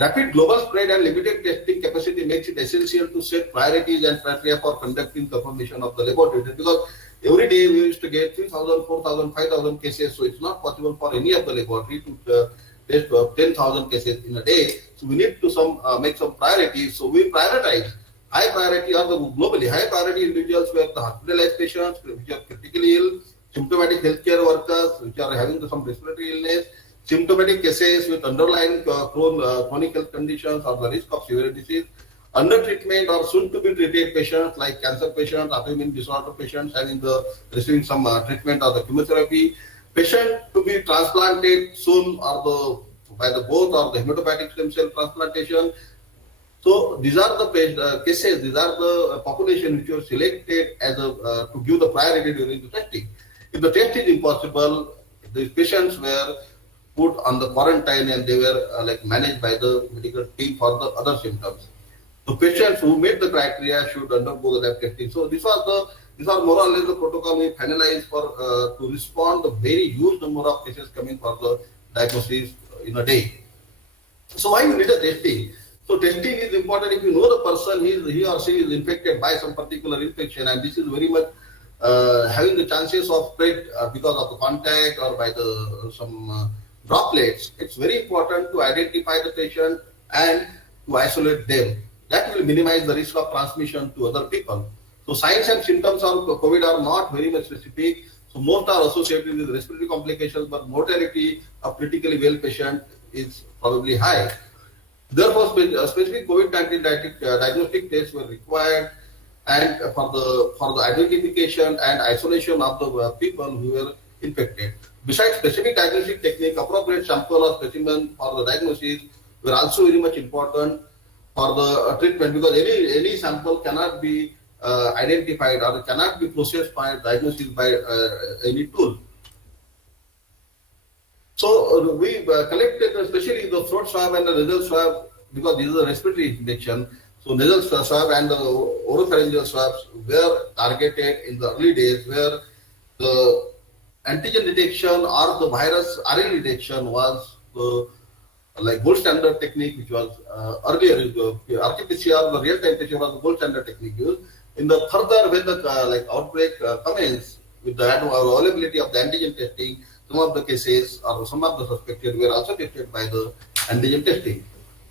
Rapid global spread and limited testing capacity makes it essential to set priorities and criteria for conducting confirmation of the laboratory, because every day we used to get 3,000, 4,000, 5,000 cases, so it's not possible for any of the laboratory to test 10,000 cases in a day. So we need to make some priorities. So we prioritize high priority or the globally high priority individuals who are the hospitalized patients, which are critically ill, symptomatic healthcare workers which are having some respiratory illness, symptomatic cases with underlying chronic health conditions or the risk of severe disease, under treatment or soon to be treated patients like cancer patients, autoimmune disorder patients having receiving some treatment or the chemotherapy, patient to be transplanted soon or by the both or the hematopoietic stem cell transplantation. So these are the cases, these are the population which were selected as to give the priority during the testing. If the test is impossible, the patients were put on the quarantine and they were managed by the medical team for the other symptoms. The patients who met the criteria should undergo the lab testing. So these are more or less the protocol we finalized for to respond the very huge number of cases coming for the diagnosis in a day. So why we need a testing? So testing is important if you know the person, he or she is infected by some particular infection, and this is very much having the chances of spread because of the contact or by some droplets. It's very important to identify the patient and to isolate them. That will minimize the risk of transmission to other people. So signs and symptoms of COVID are not very much specific. So most are associated with respiratory complications, but mortality of critically well patient is probably high. Therefore, specific COVID-19 diagnostic tests were required, and for the identification and isolation of the people who were infected. Besides specific diagnostic technique, appropriate sample or specimen for the diagnosis were also very much important for the treatment, because any sample cannot be identified or cannot be processed by diagnosis by any tool. So we collected especially the throat swab and the nasal swab, because this is a respiratory infection. So nasal swab and the oropharyngeal swabs were targeted in the early days, where the antigen detection or the virus RNA detection was the gold standard technique, which was earlier RT-PCR, the real-time PCR was the gold standard technique used. In the further, when the outbreak commenced with the availability of the antigen testing, some of the cases or some of the suspected were also tested by the antigen testing.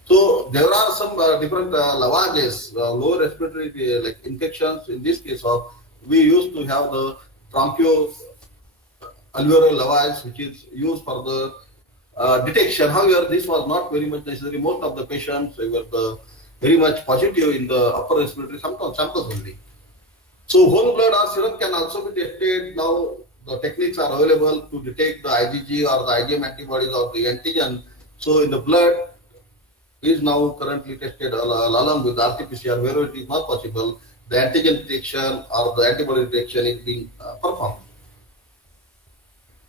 So there are some different lavages, lower respiratory infections. In this case, we used to have the bronchoalveolar lavage, which is used for the detection. However, this was not very much necessary. Most of the patients were very much positive in the upper respiratory samples only. So whole blood or serum can also be tested. Now the techniques are available to detect the IgG or the IgM antibodies or the antigen. So in the blood is now currently tested along with the RT-PCR, where it is not possible. The antigen detection or the antibody detection is being performed.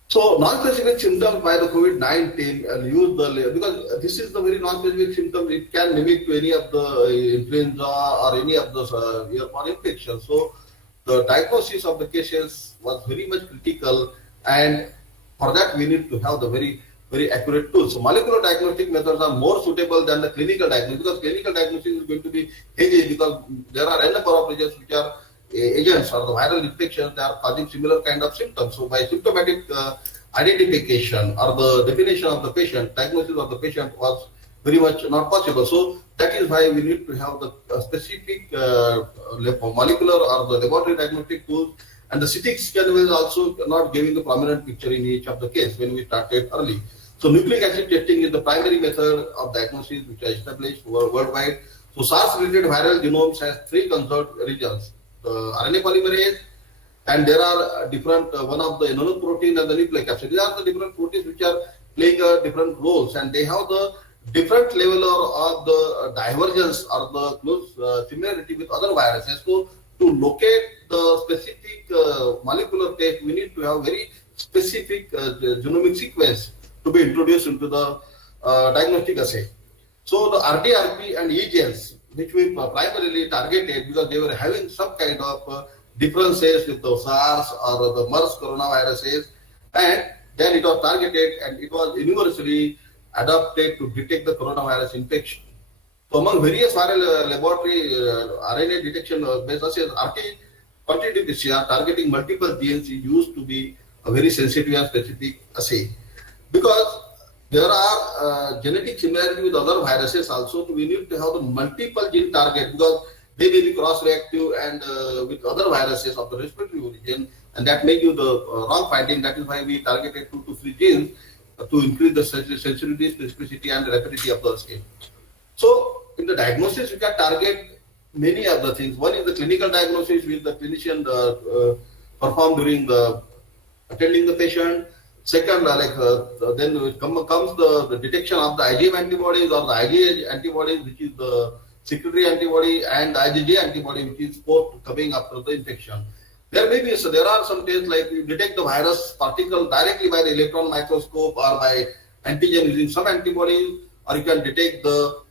So non-specific symptoms by the COVID-19 and use because this is the very non-specific symptom, it can mimic to any of the influenza or any of the earborne infections. So the diagnosis of the cases was very much critical, and for that we need to have the very accurate tools. So molecular diagnostic methods are more suitable than the clinical diagnosis, because clinical diagnosis is going to be heavy, because there are a number of agents which are agents or the viral infections, they are causing similar kind of symptoms. So by symptomatic identification or the definition of the patient, diagnosis of the patient was very much not possible. So that is why we need to have the specific molecular or the laboratory diagnostic tools. And the CT scan was also not giving the prominent picture in each of the case when we started early. So nucleic acid testing is the primary method of diagnosis which is established worldwide. So SARS-related viral genomes has 3 conserved regions: the RNA polymerase, and there are different one of the nanoprotein and the nucleic acid. These are the different proteins which are playing different roles, and they have the different level of the divergence or the close similarity with other viruses. So to locate the specific molecular test, we need to have very specific genomic sequence to be introduced into the diagnostic assay. So the RDRP and E-gens, which we primarily targeted because they were having some kind of differences with the SARS or the MERS coronaviruses, and then it was targeted and it was universally adapted to detect the coronavirus infection. So among various viral laboratory RNA detection based assays, quantitative PCR targeting multiple genes is used to be a very sensitive and specific assay, because there are genetic similarity with other viruses also. So we need to have the multiple gene target, because they may be cross-reactive and with other viruses of the respiratory origin, and that may give the wrong finding. That is why we targeted 2 to 3 genes to increase the sensitivity, specificity, and rapidity of the assay. So in the diagnosis, you can target many other things. One is the clinical diagnosis, which the clinician perform during the attending the patient. Second, then comes the detection of the IgM antibodies or the IgA antibodies, which is the secretory antibody, and the IgG antibody, which is post coming after the infection. There may be, so there are some tests like you detect the virus particle directly by the electron microscope or by antigen using some antibodies, or you can detect the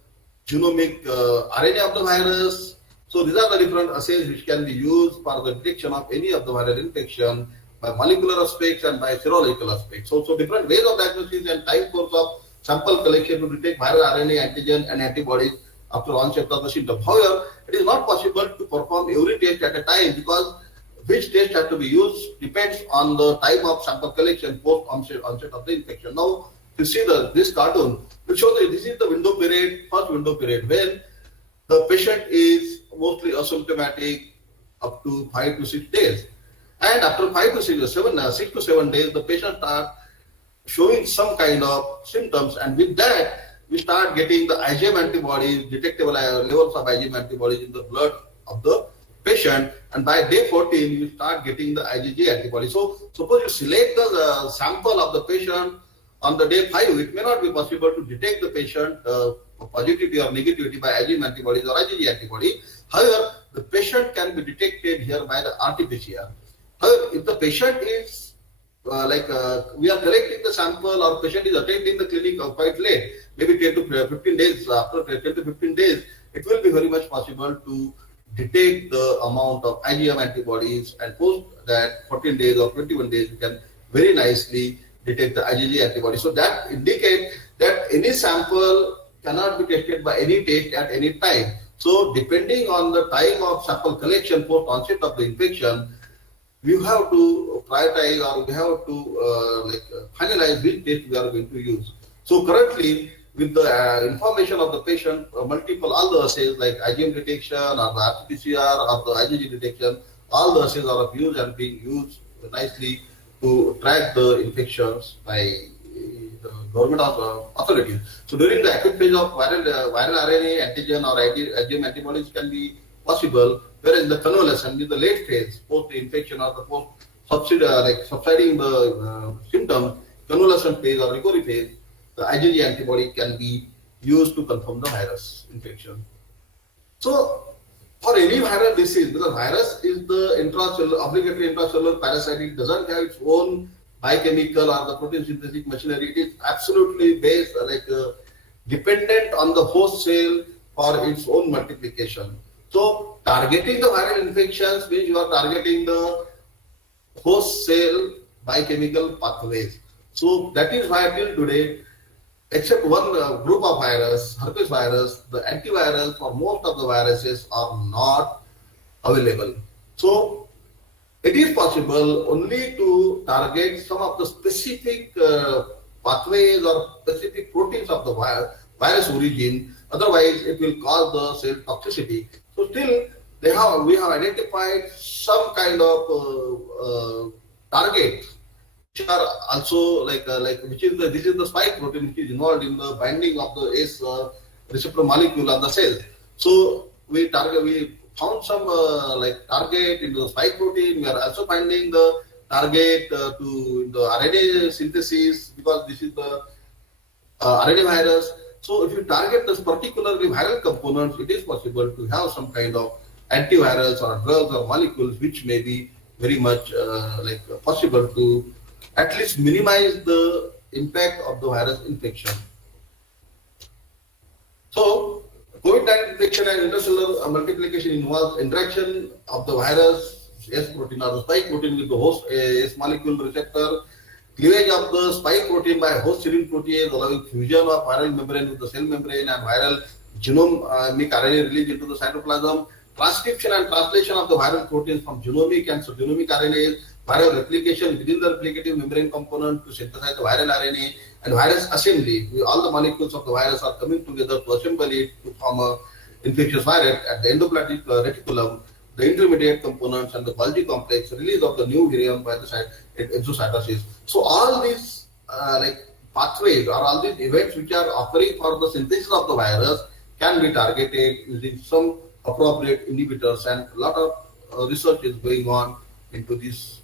genomic RNA of the virus. So these are the different assays which can be used for the detection of any of the viral infection by molecular aspects and by serological aspects. So different ways of diagnosis and time course of sample collection to detect viral RNA, antigen and antibodies after onset of the symptom. However, it is not possible to perform every test at a time, because which test has to be used depends on the time of sample collection post onset of the infection. Now, you see this cartoon, which shows that this is the window period, first window period, when the patient is mostly asymptomatic up to 5 to 6 days. And after 5 to 6 or 6 to 7 days, the patient starts showing some kind of symptoms, and with that, we start getting the IgM antibodies, detectable levels of IgM antibodies in the blood of the patient, and by day 14, you start getting the IgG antibody. So suppose you select the sample of the patient on the day 5, it may not be possible to detect the patient positivity or negativity by IgM antibodies or IgG antibody. However, the patient can be detected here by the RT-PCR. However, if the patient is we are collecting the sample, or patient is attending the clinic quite late, maybe 10 to 15 days, after 10 to 15 days, it will be very much possible to detect the amount of IgM antibodies, and post that 14 days or 21 days, you can very nicely detect the IgG antibody. So that indicates that any sample cannot be tested by any test at any time. So depending on the time of sample collection post onset of the infection, we have to prioritize, or we have to finalize which test we are going to use. So currently, with the information of the patient, multiple all the assays like IgM detection or the RT-PCR or the IgG detection, all the assays are of use and being used nicely to track the infections by the government authorities. So during the acute phase of viral RNA, antigen or IgM antibodies can be possible, whereas the convalescent in the late phase, post the infection or the post subsiding the symptoms, convalescent phase or recovery phase, the IgG antibody can be used to confirm the virus infection. So for any viral disease, because virus is the obligatory intracellular parasite, it doesn't have its own biochemical or the protein synthetic machinery. It is absolutely based dependent on the host cell for its own multiplication. So targeting the viral infections means you are targeting the host cell biochemical pathways. So that is why till today, except one group of virus, herpes virus, the antivirals for most of the viruses are not available. So it is possible only to target some of the specific pathways or specific proteins of the virus origin. Otherwise, it will cause the cell toxicity. So still, we have identified some kind of targets which are also this is the spike protein which is involved in the binding of the ACE receptor molecule on the cell. So we found some target into the spike protein. We are also finding the target to the RNA synthesis, because this is the RNA virus. So if you target this particularly viral components, it is possible to have some kind of antivirals or drugs or molecules which may be very much possible to at least minimize the impact of the virus infection. So COVID-19 infection and intracellular multiplication involves interaction of the virus S protein or the spike protein with the host S molecule receptor, cleavage of the spike protein by host serine protease, allowing fusion of viral membrane with the cell membrane and viral genomic RNA release into the cytoplasm, transcription and translation of the viral proteins from genomic and subgenomic RNAs, viral replication within the replicative membrane component to synthesize the viral RNA, and virus assembly. All the molecules of the virus are coming together to assemble it to form a infectious virus at the endoplasmic reticulum, the intermediate components and the Golgi complex, release of the new virion by the exocytosis. So all these pathways or all these events which are occurring for the synthesis of the virus can be targeted using some appropriate inhibitors, and a lot of research is going on into these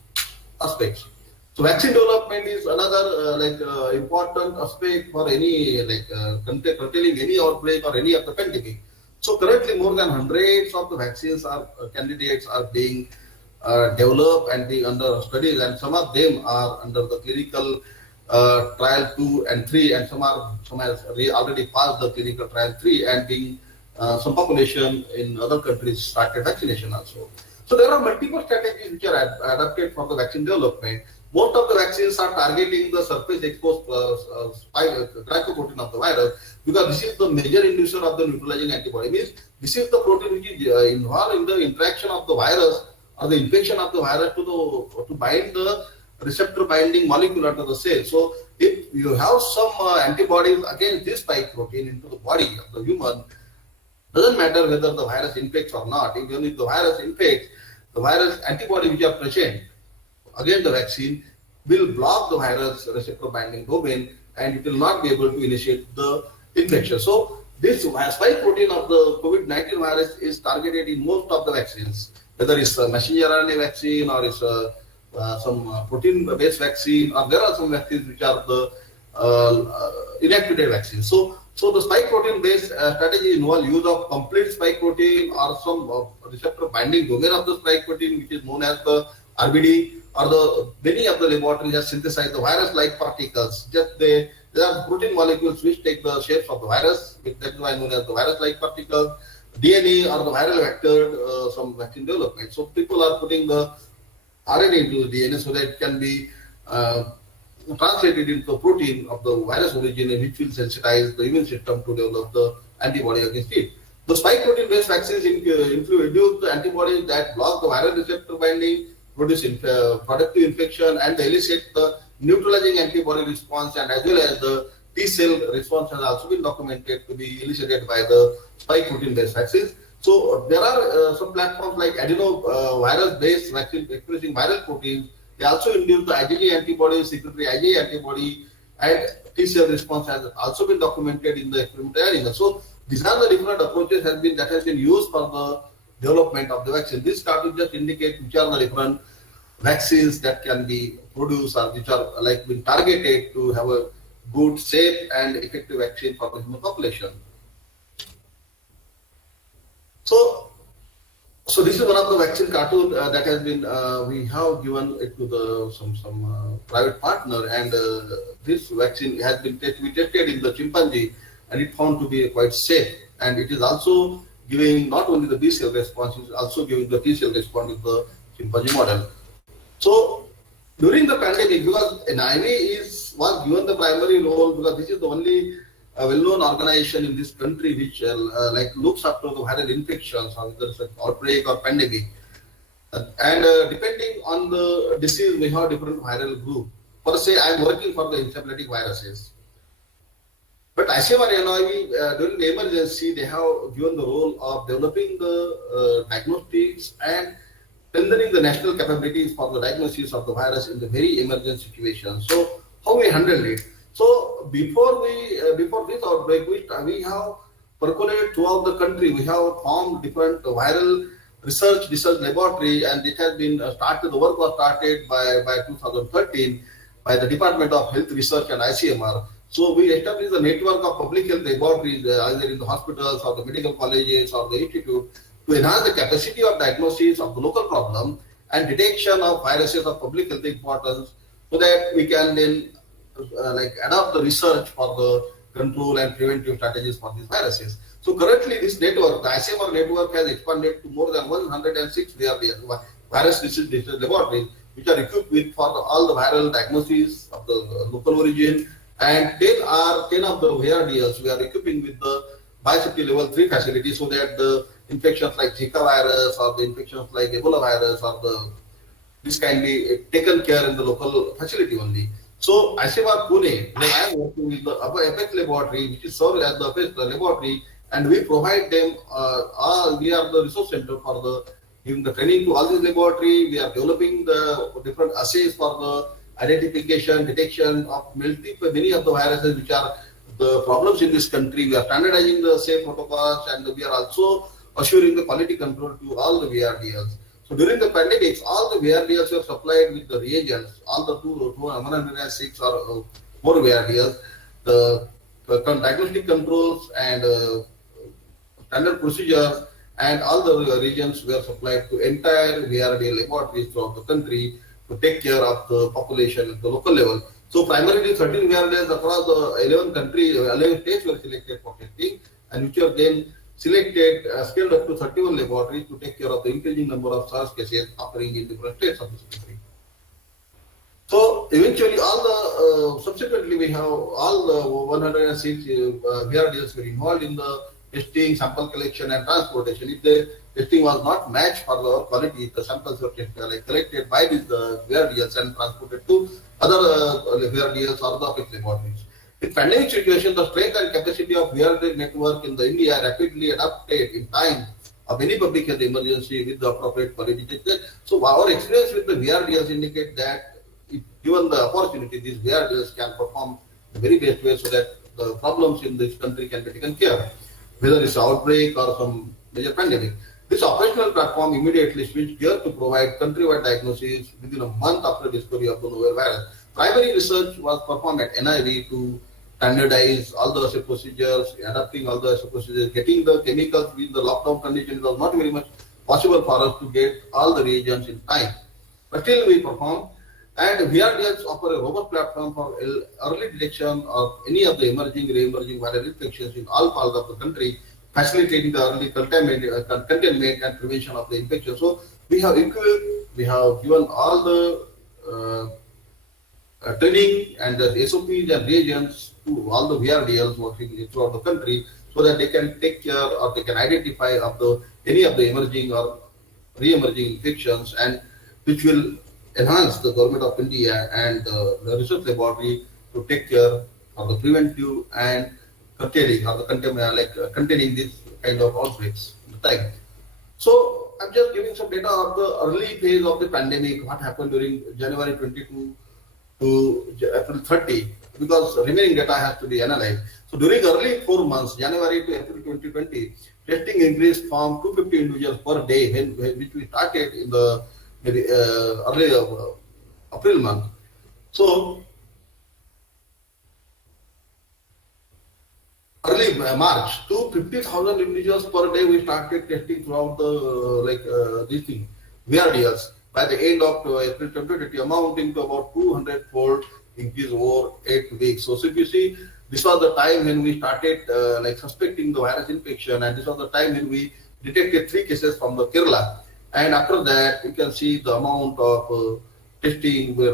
aspects. So vaccine development is another important aspect for any curtailing any outbreak or any of the pandemic. So currently more than hundreds of the vaccines are candidates are being developed and being under studies, and some of them are under the clinical trial 2 and 3, and some has already passed the clinical trial 3, and being some population in other countries started vaccination also. So there are multiple strategies which are adapted for the vaccine development. Most of the vaccines are targeting the surface exposed glycoprotein of the virus, because this is the major inducer of the neutralizing antibody. Means this is the protein which is involved in the interaction of the virus or the infection of the virus to bind the receptor binding molecule onto the cell. So if you have some antibodies against this spike protein into the body of the human, doesn't matter whether the virus infects or not. Even if the virus infects, the virus antibody which are present against the vaccine will block the virus receptor binding domain, and it will not be able to initiate the infection. So this spike protein of the COVID-19 virus is targeted in most of the vaccines, whether it's a messenger RNA vaccine or it's some protein-based vaccine, or there are some vaccines which are the inactivated vaccines. So the spike protein-based strategy involves use of complete spike protein or some receptor binding domain of the spike protein, which is known as the RBD, or the many of the laboratories have synthesized the virus-like particles. Just there are protein molecules which take the shapes of the virus. That is why known as the virus-like particles. DNA or the viral vector, some vaccine development. So people are putting the RNA into the DNA so that it can be translated into the protein of the virus origin, and which will sensitize the immune system to develop the antibody against it. The spike protein-based vaccines induce the antibodies that block the viral receptor binding, produce productive infection, and elicit the neutralizing antibody response, and as well as the T cell response has also been documented to be elicited by the spike protein-based vaccines. So there are some platforms like adenovirus-based vaccine expressing viral proteins. They also induce the IgG antibody, secretory IgA antibody, and T cell response has also been documented in the experimental animals. So these are the different approaches that has been used for the development of the vaccine. This chart will just indicate which are the different vaccines that can be produced or which are been targeted to have a good, safe, and effective vaccine for the human population. So this is one of the vaccine cartoon that has been we have given it to some private partner, and this vaccine has been tested in the chimpanzee, and it found to be quite safe, and it is also giving not only the B cell response, it is also giving the T cell response in the chimpanzee model. So during the pandemic, because NIV was given the primary role, because this is the only well-known organization in this country which looks after the viral infections, or whether it's an outbreak or pandemic. And depending on the disease, we have different viral group. For say, I'm working for the encephalitic viruses. But ICMR NIV, during the emergency, they have given the role of developing the diagnostics and strengthening the national capabilities for the diagnosis of the virus in the very emergent situation. So how we handle it? So before this outbreak, we have percolated throughout the country. We have formed different viral research laboratory, and it has been started. The work was started by 2013 by the Department of Health Research and ICMR. So we established a network of public health laboratories, either in the hospitals or the medical colleges or the institute, to enhance the capacity of diagnosis of the local problem and detection of viruses of public health importance, so that we can then adopt the research for the control and preventive strategies for these viruses. So currently this network, the ICMR network, has expanded to more than 106 virus research laboratories, which are equipped with for all the viral diagnoses of the local origin, and 10 of the VRDLs we are equipping with the biosafety level 3 facilities, so that the infections like Zika virus or the infections like Ebola virus or this can be taken care in the local facility only. So ICMR Pune, where I am working with the Apex laboratory, which is served as the Apex laboratory, and we provide them, we are the resource center for giving the training to all these laboratory. We are developing the different assays for the identification, detection of many of the viruses which are the problems in this country. We are standardizing the same protocols, and we are also assuring the quality control to all the VRDLs. So during the pandemics, all the VRDLs were supplied with the reagents, all the 106 or more VRDLs, the diagnostic controls and standard procedures, and all the regions were supplied to entire VRDL laboratories throughout the country to take care of the population at the local level. So primarily 13 VRDLs across the 11 countries, 11 states were selected for testing, and which were then selected, scaled up to 31 laboratories to take care of the increasing number of SARS cases occurring in different states of this country. So eventually subsequently we have all the 106 VRDLs were involved in the testing, sample collection and transportation. If the testing was not matched for the quality, the samples were collected by these VRDLs and transported to other VRDLs or the affected laboratories. In pandemic situation, the strength and capacity of VRD network in the India rapidly adapted in time of any public health emergency with the appropriate quality tested. So our experience with the VRDLs indicate that if given the opportunity, these VRDLs can perform the very best way so that the problems in this country can be taken care of, whether it's outbreak or some major pandemic. This operational platform immediately switched gear to provide countrywide diagnosis within a month after discovery of the novel virus. Primary research was performed at NIV to standardize all the assay procedures, adapting all the assay procedures, getting the chemicals with the lockdown condition. It was not very much possible for us to get all the reagents in time. But still we performed, and VRDLs offer a robust platform for early detection of any of the emerging, re-emerging viral infections in all parts of the country, facilitating the early containment and prevention of the infection. So we have equipped, we have given all the training and the SOPs and reagents to all the VRDLs working throughout the country, so that they can take care or they can identify of any of the emerging or re-emerging infections, and which will enhance the government of India and the research laboratory to take care of the preventive and containing or the containing this kind of outbreaks in the time. So I'm just giving some data of the early phase of the pandemic, what happened during January 22 to April 30, because remaining data has to be analyzed. So during early 4 months, January to April 2020, testing increased from 250 individuals per day, which we started in the early April month. So early March to 50,000 individuals per day we started testing throughout the these things, VRDLs. By the end of April 2020, amounting to about 200-fold increase over 8 weeks. So if you see, this was the time when we started suspecting the virus infection, and this was the time when we detected 3 cases from the Kerala. And after that, you can see the amount of testing we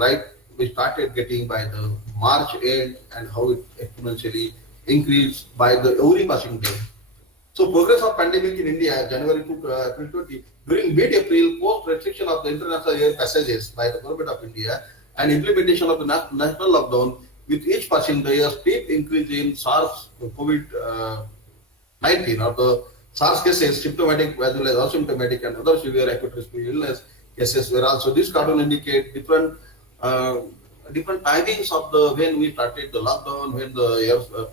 started getting by the March end, and how it exponentially increased by the every passing day. So progress of pandemic in India, January to April 20, during mid-April, post-restriction of the international air passages by the government of India and implementation of the national lockdown, with each passing day, a steep increase in SARS-CoV-19 or the SARS cases, symptomatic as well as asymptomatic and other severe acute respiratory illness cases were also. This cartoon indicate different timings of when we started the lockdown, when the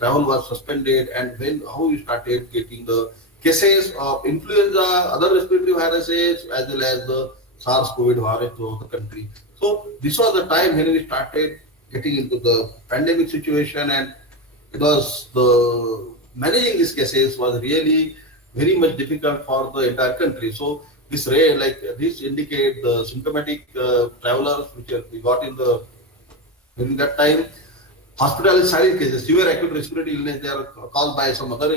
travel was suspended, and how we started getting the cases of influenza, other respiratory viruses, as well as the SARS-CoV virus throughout the country. So this was the time when we started getting into the pandemic situation, and it was managing these cases was really very much difficult for the entire country. So this indicate the symptomatic travelers which we got during that time. Hospitalized silent cases, severe acute respiratory illness, they are caused by some other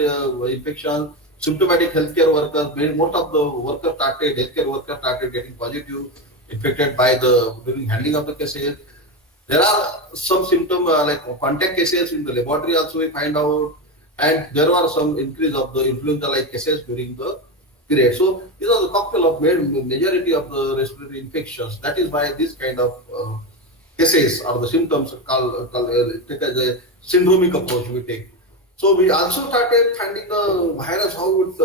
infection. Symptomatic healthcare workers, most of the healthcare workers started getting positive, infected by during handling of the cases. There are some symptoms contact cases in the laboratory also we find out, and there were some increase of the influenza-like cases during the period. So these are the cocktail of majority of the respiratory infections. That is why this kind of cases or the symptoms take as a syndromic approach we take. So we also started finding the virus, how it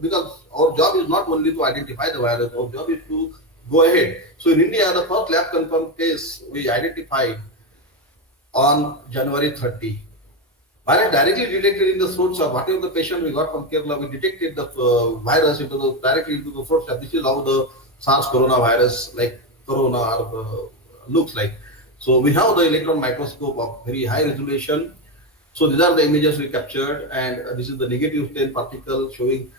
because our job is not only to identify the virus, our job is to go ahead. So in India, the first lab confirmed case we identified on January 30. Virus directly detected in the throat swab. Whatever the patient we got from Kerala, we detected the virus directly into the throat swab. This is how the SARS coronavirus, like corona, looks like. So we have the electron microscope of very high resolution. So these are the images we captured, and this is the negative stain particle showing.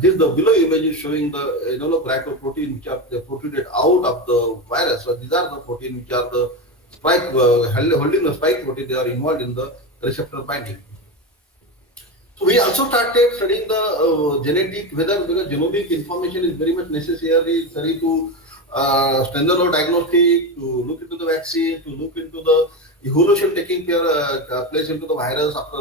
This the below image is showing the glycoprotein which are protruded out of the virus. So these are the protein which are the spike holding the spike protein. They are involved in the receptor binding. So we also started studying the genetic, whether because genomic information is very much necessary to strengthen our diagnostic, to look into the vaccine, to look into the evolution taking place into the virus after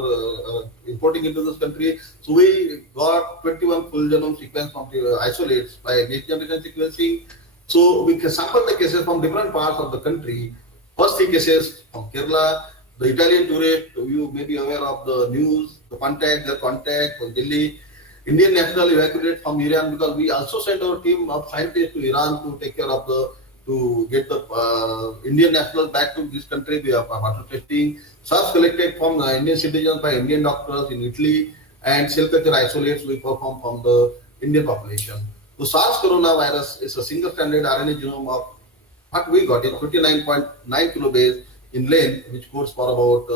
importing into this country. So we got 21 full genome sequence from the isolates by next generation sequencing. So we can sample the cases from different parts of the country. First 3 cases from Kerala. The Italian tourist, you may be aware of the news, their contact from Delhi. Indian national evacuated from Iran, because we also sent our team of scientists to Iran to take care of to get the Indian nationals back to this country. We have water testing. SARS collected from Indian citizens by Indian doctors in Italy, and cell culture isolates we perform from the Indian population. The SARS coronavirus is a single stranded RNA genome of what we got is 29.9 kilobase in length, which codes for about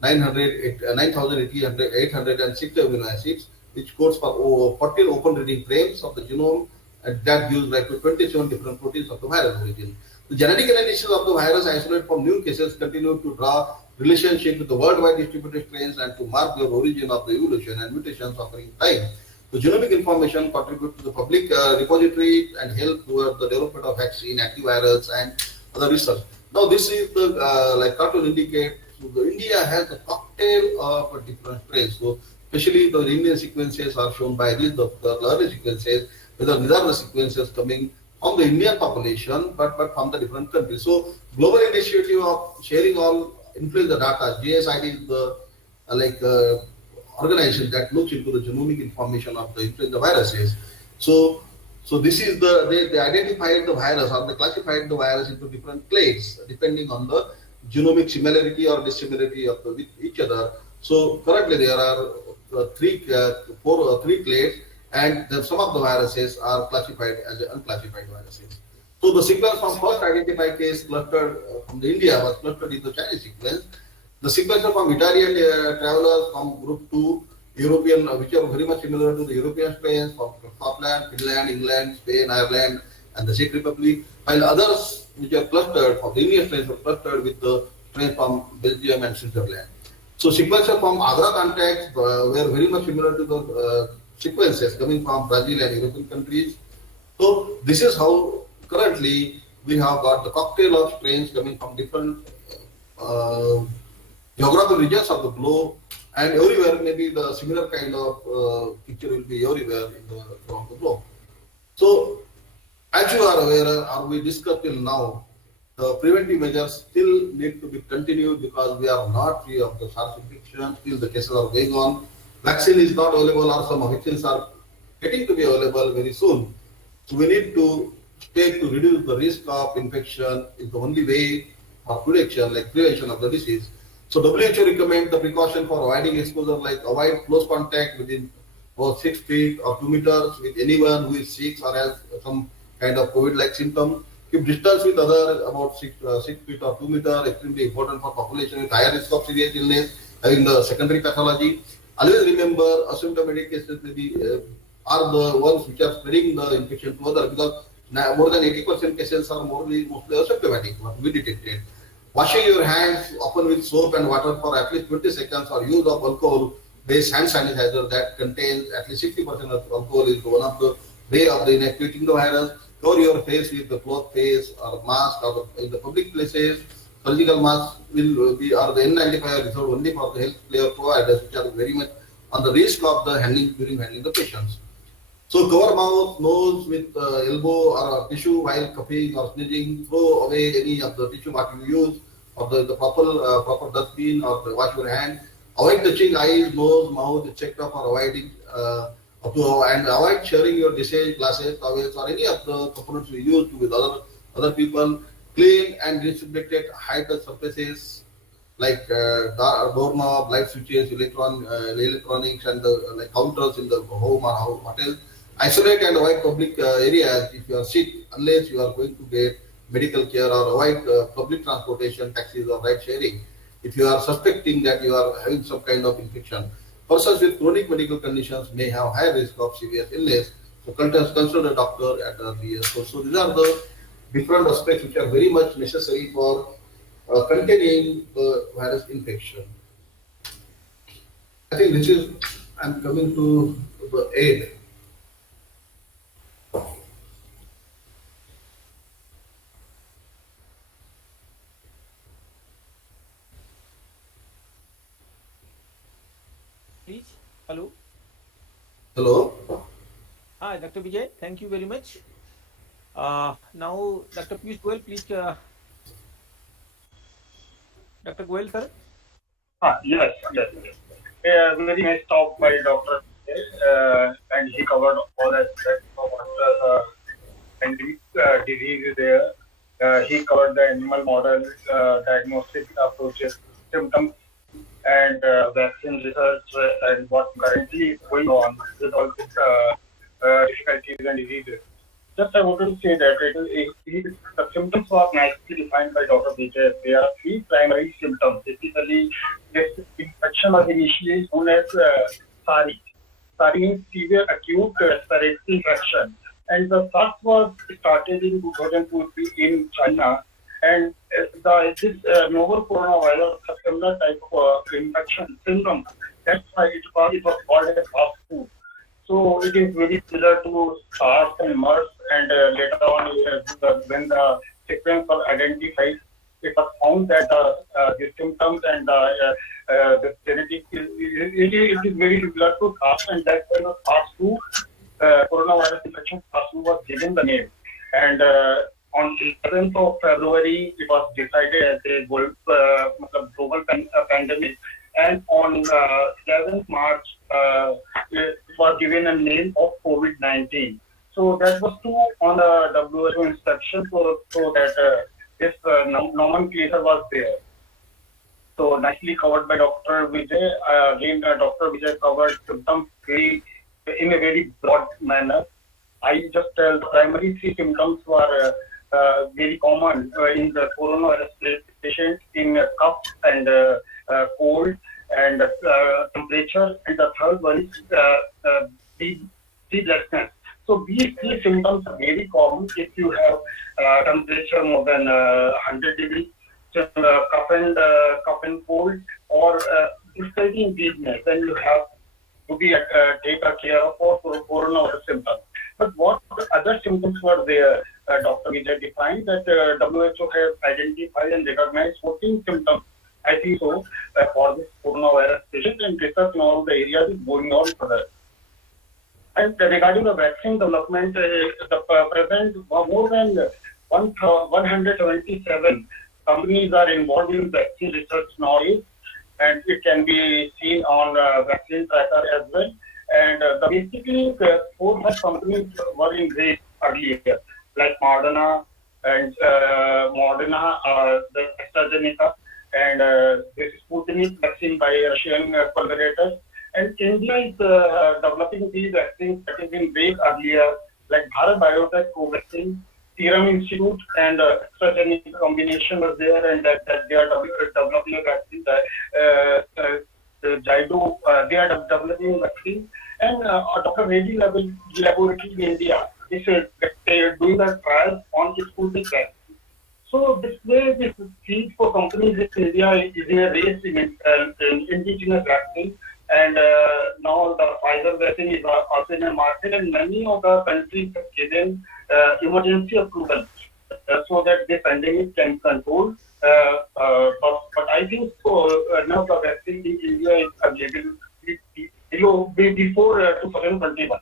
9,806 amino acids, which codes for 14 open reading frames of the genome, and that gives rise to 27 different proteins of the virus origin. The genetic analysis of the virus isolate from new cases continue to draw relationship with the worldwide distributed strains and to mark the origin of the evolution and mutations occurring time. The genomic information contribute to the public repository and help towards the development of vaccine, antivirals, and other research. Now this is the like cartoon indicate. So India has a cocktail of different strains. So especially the Indian sequences are shown by these the early sequences. Whether these are the sequences coming from the Indian population, but from the different countries. So global initiative of sharing all influenza data. GSID is the organization that looks into the genomic information of the influenza viruses. So this is they identified the virus, or they classified the virus into different clades depending on the genomic similarity or dissimilarity of with each other. So currently there are three clades, and some of the viruses are classified as unclassified viruses. So the sequence from first identified case clustered from the India was clustered in the Chinese sequence. The sequence from Italian travelers from group 2, European, which are very much similar to the European strains from Scotland, Finland, England, Spain, Ireland, and the Czech Republic, while others which are clustered from the Indian strains were clustered with the strains from Belgium and Switzerland. So sequences from Agra contacts were very much similar to the sequences coming from Brazil and European countries. So this is how currently we have got the cocktail of strains coming from different geographical regions of the globe, and everywhere maybe the similar kind of picture will be everywhere around the globe. So as you are aware, or we discussed till now, the preventive measures still need to be continued because we are not free of the SARS infection. Still the cases are going on. Vaccine is not available, or some vaccines are getting to be available very soon. So we need to take to reduce the risk of infection is the only way for prevention, like prevention of the disease. So WHO recommends the precaution for avoiding exposure, like avoid close contact within about 6 feet or 2 meters with anyone who is sick or has some kind of COVID-like symptom. Keep distance with other about 6 feet or 2 meters, extremely important for population with higher risk of serious illness, having the secondary pathology. Always remember, asymptomatic cases are the ones which are spreading the infection to others, because more than 80% cases are mostly asymptomatic, what we detected. Washing your hands often with soap and water for at least 20 seconds, or use of alcohol-based hand sanitizer that contains at least 60% of alcohol is one of the way of inactivating the virus. Cover your face with the cloth face or mask, or in the public places. Surgical masks will be, or the N95 reserved only for the healthcare providers, which are very much on the risk of the handling during handling the patients. So cover mouth, nose with elbow or a tissue while coughing or sneezing. Throw away any of the tissue what you use, or the proper dustbin, or wash your hand. Avoid touching eyes, nose, mouth, etc. for avoiding and avoid sharing your dishes, glasses, towels, or any of the components you use with other people. Clean and disinfected high-touch surfaces like doorknob, light switches, electronics, and the like counters in the home or hotel. Isolate and avoid public areas if you are sick, unless you are going to get medical care, or avoid public transportation, taxis, or ride sharing. If you are suspecting that you are having some kind of infection, persons with chronic medical conditions may have high risk of severe illness. So consult a doctor at the so these are the different aspects which are very much necessary for containing the virus infection. I think this is, I'm coming to the end. Please. Hello. Hello. Hi, Dr. Vijay. Thank you very much. Now, Dr. Piyush Goyal, please. Dr. Goyal, sir. Yes. Very nice talk by Dr. And he covered all aspects of what the pandemic disease is there. He covered the animal model, diagnostic approaches, symptoms, and vaccine research, and what currently is going on with all these difficulties and diseases. Just I wanted to say that the symptoms were nicely defined by Dr. Vijay. There are three primary symptoms. Basically, this infection was initially known as SARI. SARI means severe acute respiratory infection. And the SARS was started in 2002 in China. And this novel coronavirus, a similar type of infection symptom, that's why it was called as SARS-2. So it is very similar to SARS and MERS, and later on, when the sequence was identified, it was found that the symptoms and the genetic it is very similar to SARS, and that's why the SARS-2 coronavirus infection SARS-2 was given the name. And on 11th of February, it was decided as a global pandemic. And on 11th March, it was given a name of COVID-19. So that was two on the WHO instruction, so that this nomenclature was there. So nicely covered by Dr. Vijay. Again, Dr. Vijay covered symptoms in a very broad manner. I just tell the primary three symptoms were very common in the coronavirus patients in cough and cold and temperature, and the third one is breathlessness. So these three symptoms are very common if you have temperature more than 100 degrees, cough and cold, or difficulty in breathing, then you have to be take care of for coronavirus symptoms. But what other symptoms were there? Dr. Vijay defined that WHO has identified and recognized 14 symptoms, I think so, for this coronavirus patient, and research in all the areas is going on further. And regarding the vaccine development, the present more than 127 companies are involved in vaccine research nowadays, and it can be seen on vaccine tracker as well. And basically, 4 companies were in race earlier, like Moderna and the AstraZeneca, and this Sputnik vaccine by Russian collaborators. And India is developing these vaccines that have been raised earlier, like Bharat Biotech Covaxin, Serum Institute, and AstraZeneca combination was there, and that they are developing a vaccine. They are developing a vaccine, and Dr. Reddy Laboratory in India is doing the trials on Sputnik vaccine. So this way, this field for companies in India is in a race in indigenous vaccine, and now the Pfizer vaccine is also in the market, and many of the countries have given emergency approval so that the pandemic can control. But I think now the vaccine in India is available before 2021.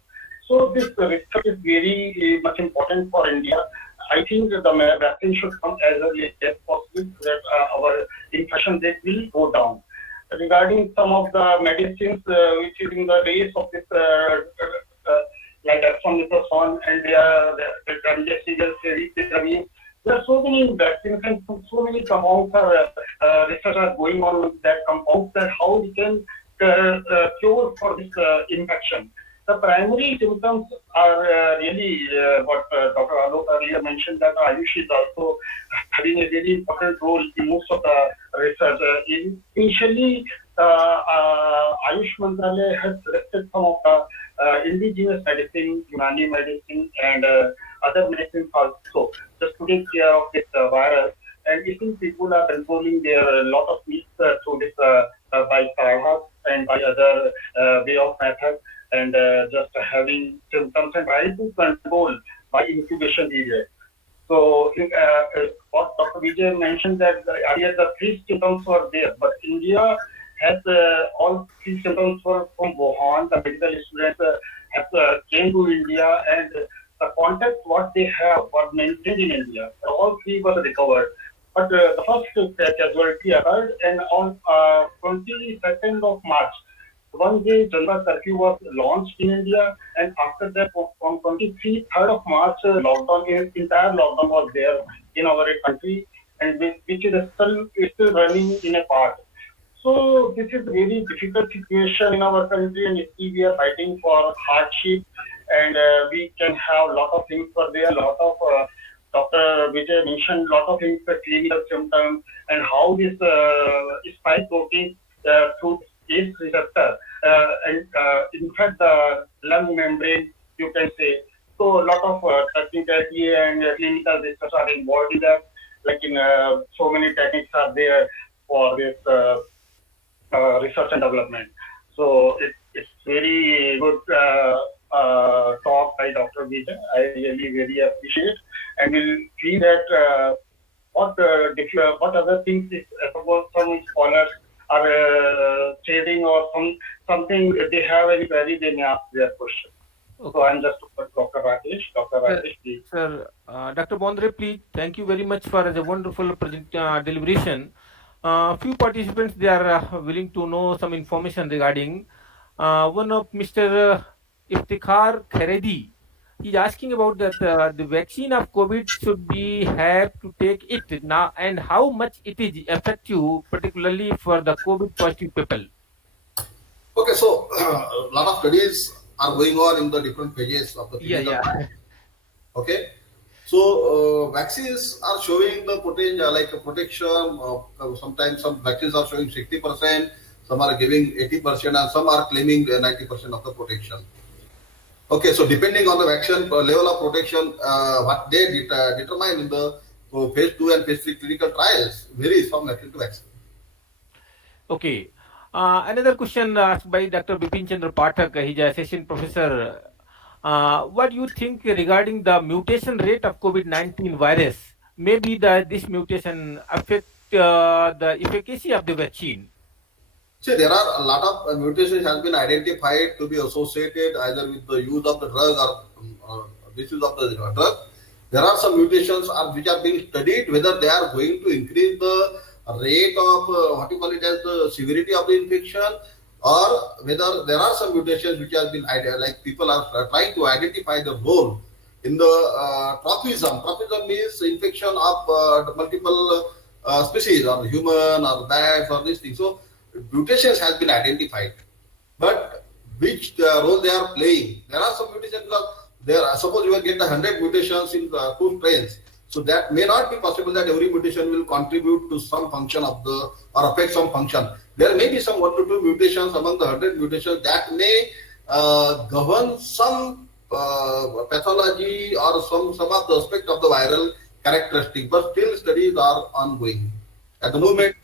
So this research is very much important for India. I think the vaccine should come as early as possible so that our infection rate will go down. Regarding some of the medicines which is in the race of this, like dexamethasone and the remdesivir, there are so many vaccines and so many compounds research are going on with that compounds that how we can cure for this infection. The primary symptoms are really what Dr. Alok earlier mentioned, that Ayush is also having a very important role in most of the research. Initially, Ayush Mantralaya has selected some of the indigenous medicine, Unani medicine, and other medicines also, just to take care of this virus. And if people are controlling their lot of needs through this by Sarvas and by other way of method, and just having symptoms and trying to control by incubation period. So what Dr. Vijay mentioned, that earlier the three symptoms were there, but India has all three symptoms were from Wuhan. The medical students have came to India, and the contact what they have was maintained in India. All three were recovered. But the first casualty occurred, and on 22nd of March, one day Janata curfew was launched in India, and after that, on 23rd of March, entire lockdown was there in our country, and which is still running in a part. So this is a very difficult situation in our country, and still we are fighting for hardship, and we can have a lot of things for there, a lot of Dr. Vijay mentioned a lot of things, clinical symptoms, and how this spike protein through ACE receptor, and in fact the lung membrane, you can say. So a lot of technicality and clinical research are involved in that. Like in so many techniques are there for this research and development. So it's very good talk by Dr. Vijay. I really very appreciate, and we'll see that what other things is some scholars are trading, or something they have any query, they may ask their question. Okay. So I'm just Dr. Rakesh. Dr. Rakesh, please. Sir, Dr. Bondre, please. Thank you very much for the wonderful deliberation. Few participants, they are willing to know some information regarding one of Mr. Iftikhar Kharedi. He's asking about that the vaccine of COVID should be have to take it now, and how much it is effective, particularly for the COVID positive people. Okay, so a lot of studies are going on in the different phases of the clinical trial. Okay, so vaccines are showing the potential, like a protection. Sometimes some vaccines are showing 60%, some are giving 80%, and some are claiming 90% of the protection. Okay, so depending on the vaccine level of protection, what they determine in the phase 2 and phase 3 clinical trials varies from vaccine to vaccine. Okay. Another question asked by Dr. Bipin Chandra Pathak, he's an assistant professor. What do you think regarding the mutation rate of COVID-19 virus? Maybe this mutation affect the efficacy of the vaccine? See, there are a lot of mutations has been identified to be associated either with the use of the drug or misuse of the drug. There are some mutations which are being studied whether they are going to increase the rate of what you call it as the severity of the infection, or whether there are some mutations which have been like people are trying to identify the role in the trophism. Trophism means infection of multiple species, or human or bats or these things. So mutations has been identified, but which role they are playing. There are some mutations because suppose you will get 100 mutations in 2 strains. So that may not be possible that every mutation will contribute to some function of the or affect some function. There may be some 1 to 2 mutations among the 100 mutations that may govern some pathology or some of the aspect of the viral characteristic, but still studies are ongoing. At the moment,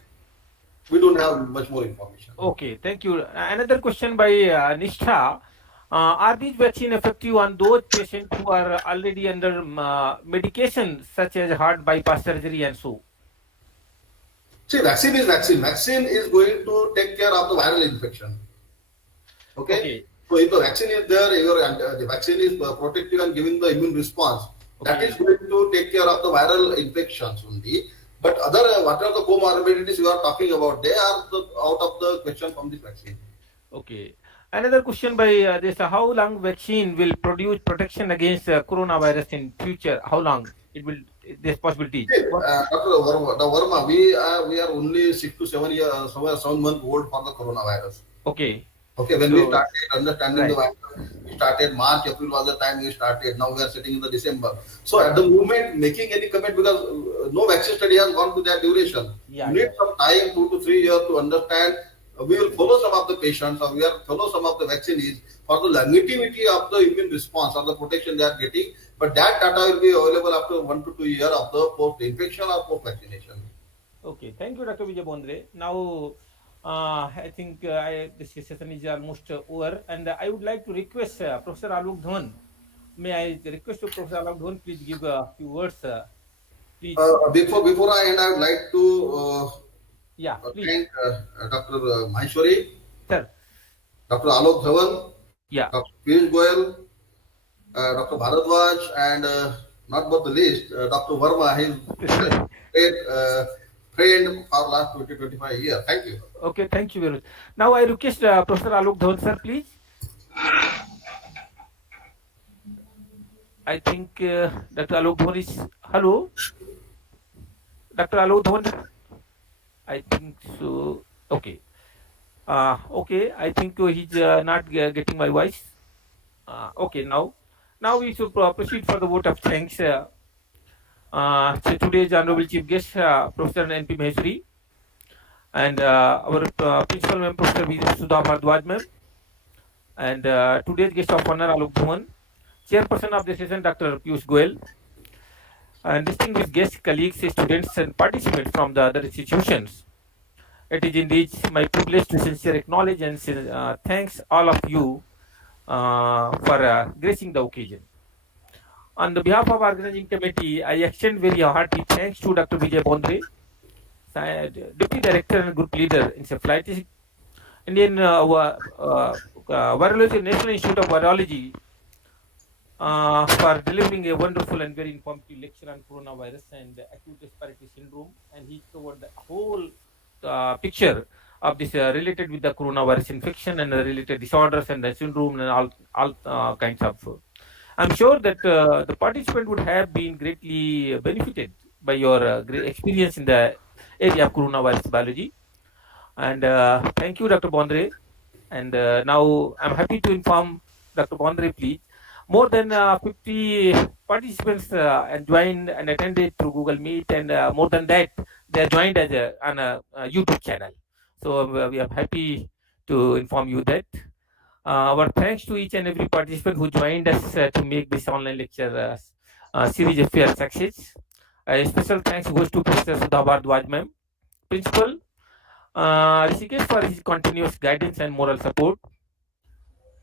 we don't have much more information. Okay, thank you. Another question by Nishtha. Are these vaccines effective on those patients who are already under medication such as heart bypass surgery and so? See, vaccine is vaccine. Vaccine is going to take care of the viral infection. Okay? So if the vaccine is there, the vaccine is protective and giving the immune response. Okay. That is going to take care of the viral infections only. But what are the comorbidities you are talking about? They are out of the question from this vaccine. Okay. Another question by this: how long vaccine will produce protection against coronavirus in future? How long it will this possibility? Dr. Verma, we are only 6 to 7 years, 7 months old for the coronavirus. Okay. Okay, when we started understanding the Right. virus, we started March, April was the time we started. Now we are sitting in the December. So at the moment, making any comment because no vaccine study has gone to that duration. Yeah, You need yeah. some time, 2 to 3 years to understand. We will follow some of the patients, or we will follow some of the vaccines for the longevity of the immune response or the protection they are getting. But that data will be available after 1 to 2 years of the post-infection or post-vaccination. Okay, thank you, Dr. Vijay Bondre. Now, I think this session is almost over, and I would like to request Professor Alok Dhawan. May I request you, Professor Alok Dhawan, please give a few words, please. Before I end, I would like to Yeah, please, thank Dr. Maheshwari, sir. Dr. Alok Dhawan, Yeah, Dr. Piyush Goyal, Dr. Bharadwaj, and not but the least, Dr. Verma. He is a great friend for last 20 to 25 years. Thank you. okay, thank you very much. Now, I request Professor Alok Dhawan, sir, please. I think Dr. Alok Dhawan is hello. Dr. Alok Dhawan, I think so. Okay. Okay, I think he's not getting my voice. Okay, now we should proceed for the vote of thanks. So today's honorable chief guest, Professor N.P. Maheshwari, and our principal member, Professor Vijay Sudha Bhardwaj ma'am, and today's guest of honor, Alok Dhawan, chairperson of the session, Dr. Piyush Goyal, and distinguished guests, colleagues, students, and participants from the other institutions. It is indeed my privilege to sincerely acknowledge and thanks all of you for gracing the occasion. On the behalf of organizing committee, I extend very hearty thanks to Dr. Vijay Bondre, Deputy Director and Group Leader, Encephalitis, Indian Virology, National Institute of Virology, for delivering a wonderful and very informative lecture on coronavirus and acute respiratory syndrome. And he covered the whole picture of this related with the coronavirus infection and the related disorders and the syndrome and all kinds of. I'm sure that the participant would have been greatly benefited by your great experience in the area of coronavirus biology. And thank you, Dr. Bondre. And now I'm happy to inform Dr. Bondre, please. More than 50 participants joined and attended through Google Meet, and more than that, they are joined as on a YouTube channel. So we are happy to inform you that. Our thanks to each and every participant who joined us to make this online lecture series a fair success. A special thanks goes to Professor Sudha Bhardwaj ma'am, Principal, Rishikesh, for his continuous guidance and moral support.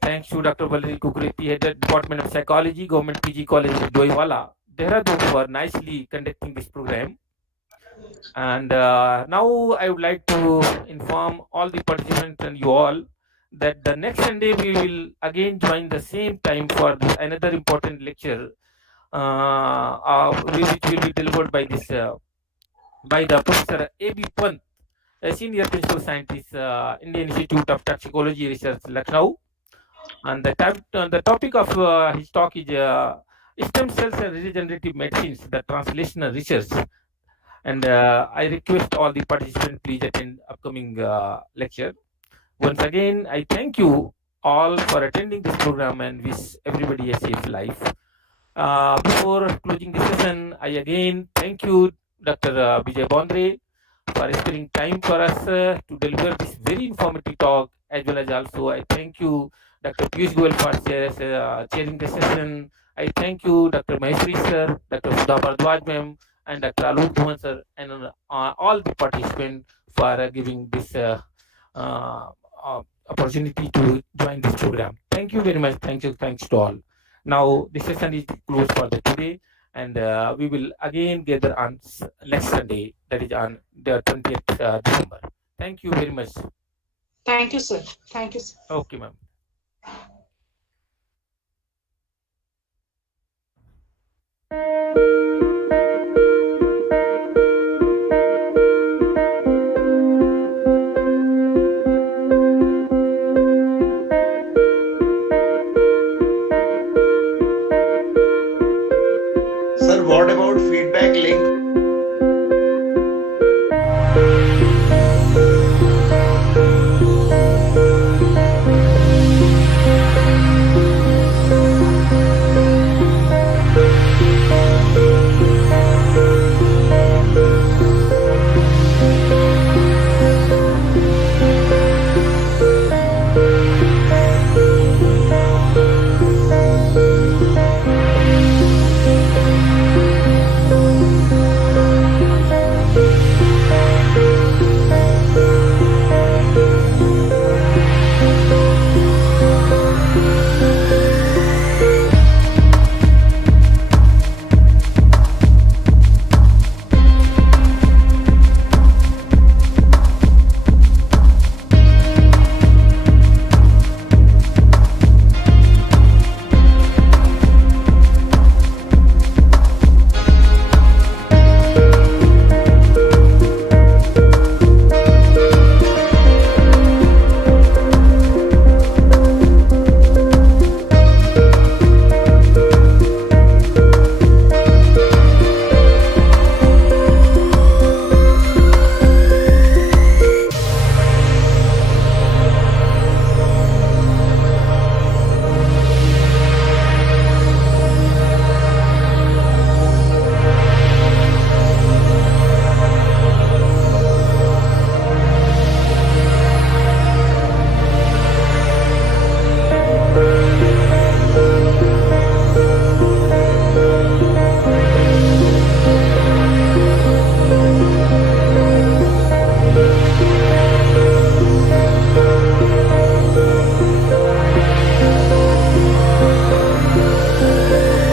Thanks to Dr. Valery Kukreti, Head of Department of Psychology, Government PG College, Doiwala, Dehradun, for nicely conducting this program. And now I would like to inform all the participants and you all that the next Sunday we will again join the same time for another important lecture, which will be delivered by this by the Professor A.B. Pant, a senior principal scientist, Indian Institute of Toxicology Research, Lucknow. And the topic of his talk is stem cells and regenerative medicines, the translational research. And I request all the participants please attend upcoming lecture. Once again, I thank you all for attending this program and wish everybody a safe life. Before closing the session, I again thank you, Dr. Vijay Bondre, for sparing time for us to deliver this very informative talk, as well as also I thank you, Dr. Piyush Goyal, for chairing the session. I thank you, Dr. Maheshwari sir, Dr. Sudha Bhardwaj ma'am, and Dr. Alok Dhawan sir, and all the participants for giving this opportunity to join this program. Thank you very much. Thanks to all. Now the session is closed for the today, and we will again gather on next Sunday, that is on the 20th December. Thank you very much. Thank you, sir. Thank you, sir. Okay, ma'am.